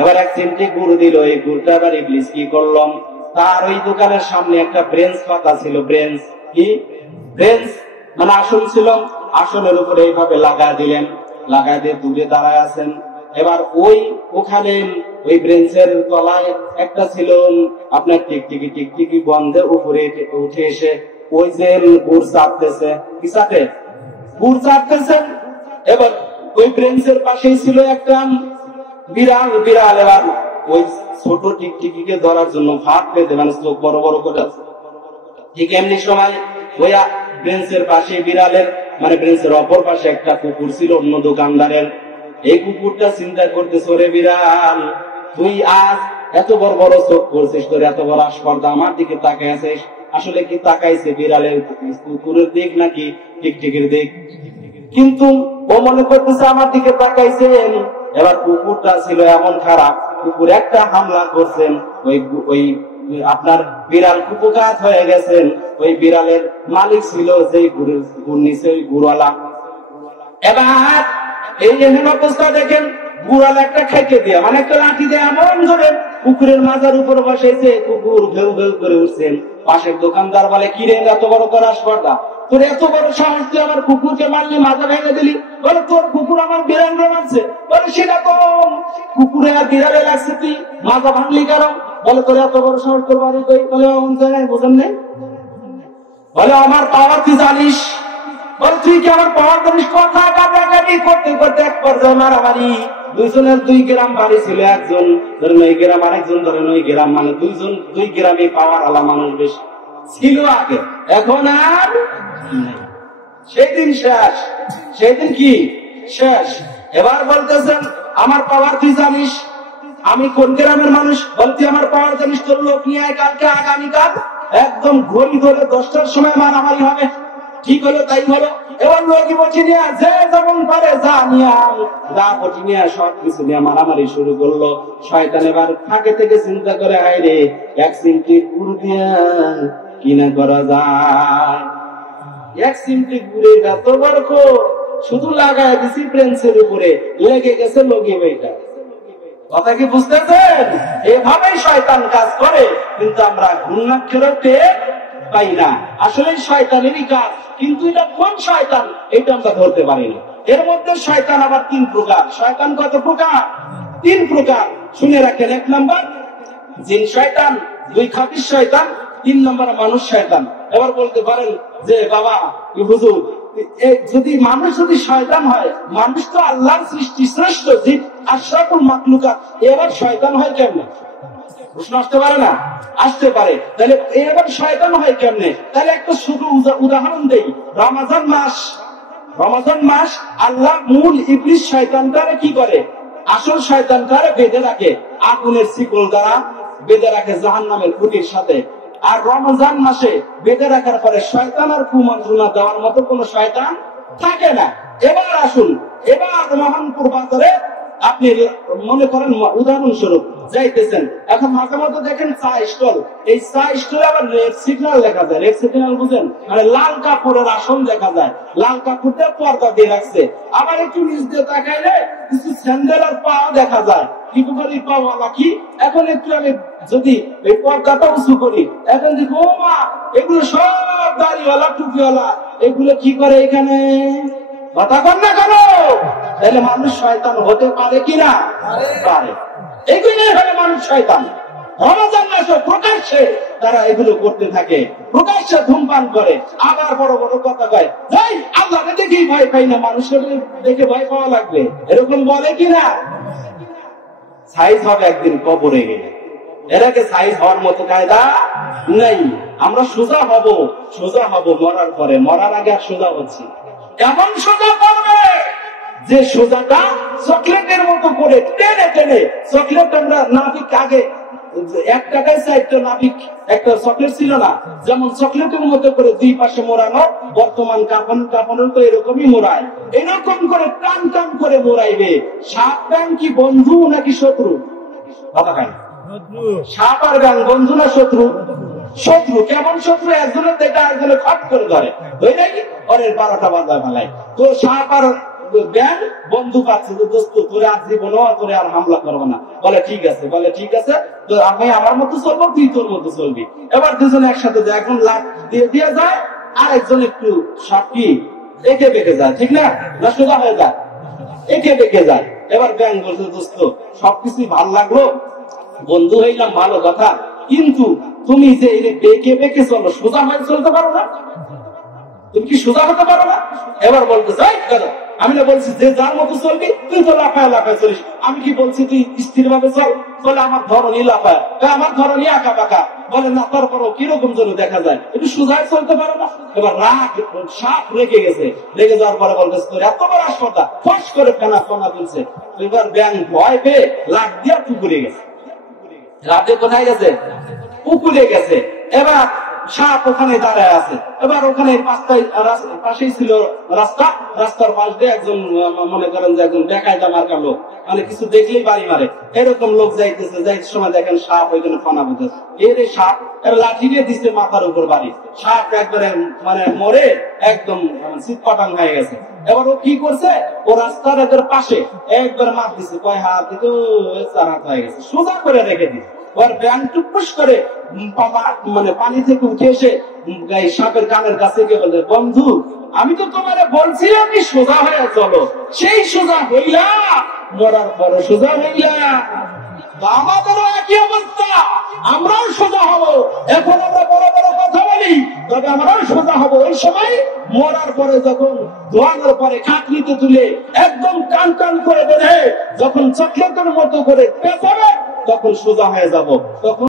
এবার 1 চিমটি গুড় দিল। এই গুড়টা এবার ইবলিস কি করলাম, তার ওই দোকানের সামনে একটা ব্রেঞ্চ পাতা ছিল। ব্রেঞ্চ কি? ব্রেঞ্চ মানে আসন ছিল। আসনের উপরে এইভাবে লাগায় দিলেন। লাগায় দিয়ে দূরে দাঁড়ায় আছেন। এবার ওখানে ওই ব্রেঞ্চের তলায় একটা ছিল আপনার টিকটিকি বন্ধের উপরে উঠে এসে ওই যে গুড় চাপতেছে, কি চাপে? গুড় চাপতেছেন। এবার ওই ব্রেঞ্চের পাশেই ছিল একটা বিড়াল। এবার ওই ছোট টিকটিকিকে ধরার জন্য ভাত পেতে, মানে চোখ বড় বড় করে আছে। ঠিক এমনি সময় ওই ব্রেঞ্চের পাশে বিড়ালের, মানে ব্রেঞ্চের অপর পাশে একটা কুকুর ছিল অন্য দোকানদারের। এই কুকুরটা চিন্তা করতেছে, ওরে বিড়াল, তুই আজ এত বড় বড় চোখ করছিস, তোর এত বড় স্পর্ধা, আমার দিকে তাকাই আছিস। আসলে কি তাকাইছে বিড়ালের কুকুরের দিক নাকি টিকটিকির দিক? কিন্তু ও মনে করতেছে আমার দিকে তাকাইছেন। এবার কুকুরটা ছিল এমন খারাপ, কুকুর একটা হামলা করছেন, ওই আপনার বিড়াল কুপকাত হয়ে গেছেন। ওই বিড়ালের মালিক ছিল যেই গুড়ের নিচে ওই গুড়ওয়ালা। এবার এই অবস্থা দেখেন, গুড়াল একটা খাইতে দিয়ে, মানে একটা লাঠি দিয়ে এমন ধরে কুকুরের মাথার উপর বসেছে, কুকুর ঘেউ ঘেউ করে উঠছেন। পাশের দোকানদার বলে, কি রে এত বড় তোর স্পর্ধা, তোর এত বড় সাহস, তুই আমার কুকুরকে মারলি, মাথা ভেঙে দিলি? বলে তোর কুকুর আমার বিড়ালকে মারছে। বলে সেটা তো কুকুরে আর বিড়ালে লাগছে, তুই মাথা ভাঙলি কারণ? বলে তোর এত বড় সাহস, তোর বাড়ি কই? বলে অমন জায়গায়, বোঝেন নেই? বলে আমার পাওয়ার তুই জানিস? বলে তুই কি আমার পাওয়ার জানিস? কথা কাটাকাটি করতে করতে এক পর্যায়ে মারামারি। দুইজনের 2 গ্রাম বাড়ি ছিল, একজন ধরেন ওই গ্রাম, আরেকজন ধরেন ওই গ্রাম, মানে দুই গ্রামে পাওয়ার আলা মানুষ বেশি ছিল আগে, এখন আর সেই দিন শেষ। সেই দিন কি শেষ? এবার বলতেছেন আমার পাওয়ার তুই জানিস? আমি কোন গ্রামের মানুষ? বলতে আমার পাওয়ার জানিস? তোর লোক নিয়ে কালকে আগামীকাল একদম ঘড়ি ধরে 10টার সময় মারামারি হবে। ঠিক হলো, তাই হলো। এবার লোকই বসে নিয়ে যে যেমন পারে যা নিয়ে বসে নিয়ে সব কিছু নিয়ে মারামারি শুরু করলো। শয়তান এবার ফাঁকে থেকে চিন্তা করে, হায় রে, 1 চিমটি গুড় দিয়ে কিনা করা যায়? 1 চিমটি গুড়ের এত বড় শুধু লাগায় দিছি ব্রেঞ্চের উপরে, লেগে গেছে লগি বইটা। কথা কি বুঝতেছেন? এভাবেই শয়তান কাজ করে, কিন্তু আমরা ঘূর্ণাক্ষরে টের পাই না। আসলে শয়তানেরই কাজ, কিন্তু এটা কোন শয়তান এটা আমরা ধরতে পারি না। এর মধ্যে শয়তান আবার 3 প্রকার। শয়তান কত প্রকার? 3 প্রকার। শুনে রাখেন, 1 নম্বর জিন শয়তান, 2 খাবিস শয়তান, 3 নম্বর মানুষ শয়তান। এবার বলতে পারেন যে বাবা হুজুর, যদি মানুষ যদি শয়তান হয়, মানুষ তো আল্লাহর সৃষ্টি, শ্রেষ্ঠ জীব, আশরাফুল মাখলুকাত, এবার শয়তান হয় কেমনে? প্রশ্ন আসতে পারে না? আসতে পারে। তাহলে এবার শয়তান হয় কেমনে? তাহলে একটা শুধু উদাহরণ দেই। রমজান মাস আল্লাহ মূল ইবলিস শয়তানটারে কি করে? আসল শয়তানটারে বেঁধে রাখে আগুনের শিকল দ্বারা, বেঁধে রাখে জাহান্নামের খুঁটির সাথে। আর রমজান মাসে বেঁধে রাখার পরে শয়তান আর কুমন্ত্রণা দেওয়ার মতো কোন শয়তান থাকে না। এবার আসুন, এবার মোহনপুর বাজারে আপনি মনে করেন উদাহরণস্বরূপ যাইতেছেন, এখন মাঝে মধ্যে দেখেন চা স্টল, এই চা স্টলে আবার রেড সিগন্যাল দেখা যায়। রেড সিগন্যাল বুঝেন? মানে লাল কাপড়ের আসন দেখা যায়, লাল কাপড় দিয়ে পর্দা দিয়ে রাখছে। আবার একটু নিচ দিয়ে তাকাইলে কিছু স্যান্ডেল আর পা দেখা যায়। কিন্তু বলি পাওয়ালা কি? এখন একটু আমি যদি এই পর্দাটা উঁচু করি, এখন দেখি ও মা, এগুলো সব দাড়িওয়ালা টুপিওয়ালা, এগুলো কি করে এখানে? কথা কর না কেন? তাহলে মানুষ শয়তান হতে পারে কিনা? পারে। এগুলোই হলে মানুষ শয়তান। রমজান মাসে প্রকাশ্যে তারা এগুলো করতে থাকে, প্রকাশ্যে ধূমপান করে, আবার বড় বড় কথা কয়, এই আল্লাহকে দেখেই ভয় পাই না, মানুষকে দেখে ভয় পাওয়া লাগবে, এরকম বলে কিনা? সাইজ হবে একদিন কবরে গেলে। এটাকে সাইজ হওয়ার মতো কায়দা নেই। আমরা সোজা হব মরার পরে, মরার আগে আর সোজা হচ্ছি। এমন সোজা করবে যে সোজাটা চকলেটের মতো করে টেনে টেনে, চকলেট আমরা নাবিক আগে 1 টাকায় 4টা নাবিক একটা চকলেট ছিল না, যেমন চকলেটের মতো করে 2 পাশে মোড়ানো, বর্তমান কাপড় তো এরকমই মোড়ায়। এরকম করে টান টান করে মোড়াইবে। সাপ ব্যাং কি বন্ধু নাকি শত্রু? কথা কেন? সাপ আর ব্যাং বন্ধু না শত্রু? শত্রু। কেমন শত্রু? একজনের দেখে আরেকজনের খট করে ধরে, ওই নাকি ওরের 12টা বাজা ফেলায়। তো সাপ আর ব্যাং বন্ধু পাচ্ছে, দোস্ত তোরে আজ জীবনও তোরে আর হামলা করবো না। বলে ঠিক আছে, তো আমি আমার মতো চলবো, তুই তোর মতো চলবি। এবার দুজন একসাথে যায়, এখন লাভ দিয়ে যায়, আর একজন একটু সাপ কি এঁকে বেঁকে যায়, ঠিক না? সোজা হয়ে যায়, এঁকে বেঁকে যায়। এবার ব্যাং বলছে, দোস্ত সবকিছু ভালো লাগলো, বন্ধু হইলাম ভালো কথা, কিন্তু তুমি যে বেঁকে বেঁকে চলো, সোজা হয়ে চলতে পারো না? তুমি কি সোজা হতে পারো না? এবার বলতে চাই দাদা, আমি না বলছি যে যার মতো চলবি, তুই তো লাফায় লাফায় চলিস। আমি কি বলছি তুই স্থির ভাবে চল? বলে আমার ধরনই লাফায়, আমার ধরনই আঁকা বাঁকা। বলে না, তারপরও কিরকম যেন দেখা যায়, একটু সোজায় চলতে পারো না? এবার রাগ সাপ রেগে গেছে, রেগে যাওয়ার পরে বলতেছে, তোর এত বড় আসপতা, ফস করে ফেনা ফোনা তুলছে। এবার ব্যাং ভয় পেয়ে লাফ দিয়া পুকুরে গেছে। লাফ দিয়ে কোথায় গেছে? পুকুরে গেছে। এবার সাপ ওখানে দাঁড়ায় আছে। এবার ওখানে পাশেই ছিল রাস্তা, রাস্তার পাশ দিয়ে একজন মনে করেন যে একজন বেকায়দা মার্কা লোক, মানে কিছু দেখলেই বাড়ি মারে, এরকম লোক যাইতেছে, যাইতে সময় দেখেন সাপ ওইখানে ফানা বুঝেছে। এর সাপ লাঠি দিয়ে দিচ্ছে মাথার উপর বাড়ি, সাপ একবারে মানে মরে একদম চিৎপাটাং হয়ে গেছে। এবার ও কি করছে, ও রাস্তার এদের পাশে একবার মার দিচ্ছে, কয় হাত দিত, 4 হাত হয়ে গেছে, সোজা করে রেখে দিচ্ছে। ওর ব্যাং টুকুস করে মানে পানি থেকে উঠে এসে সাপের কানের কাছে গিয়ে বলে, বন্ধু আমি তো তোমারে বলছিলাম কি সোজা হয়ে চলো, সেই সোজা হইলা, মরার পরে সোজা হইলা। আমাদেরও একই অবস্থা, আমরাও সোজা হব। এখন আমরা বড় বড় কথা বলি, তবে আমরাও সোজা হব। ওই সময় মরার পরে যখন ধোয়ানোর পরে কাকলিতে তুলে একদম কান কান করে বেঁধে যখন চকলেটের মতো করে পেঁচাবে, তখন সোজা হয়ে যাব। তখন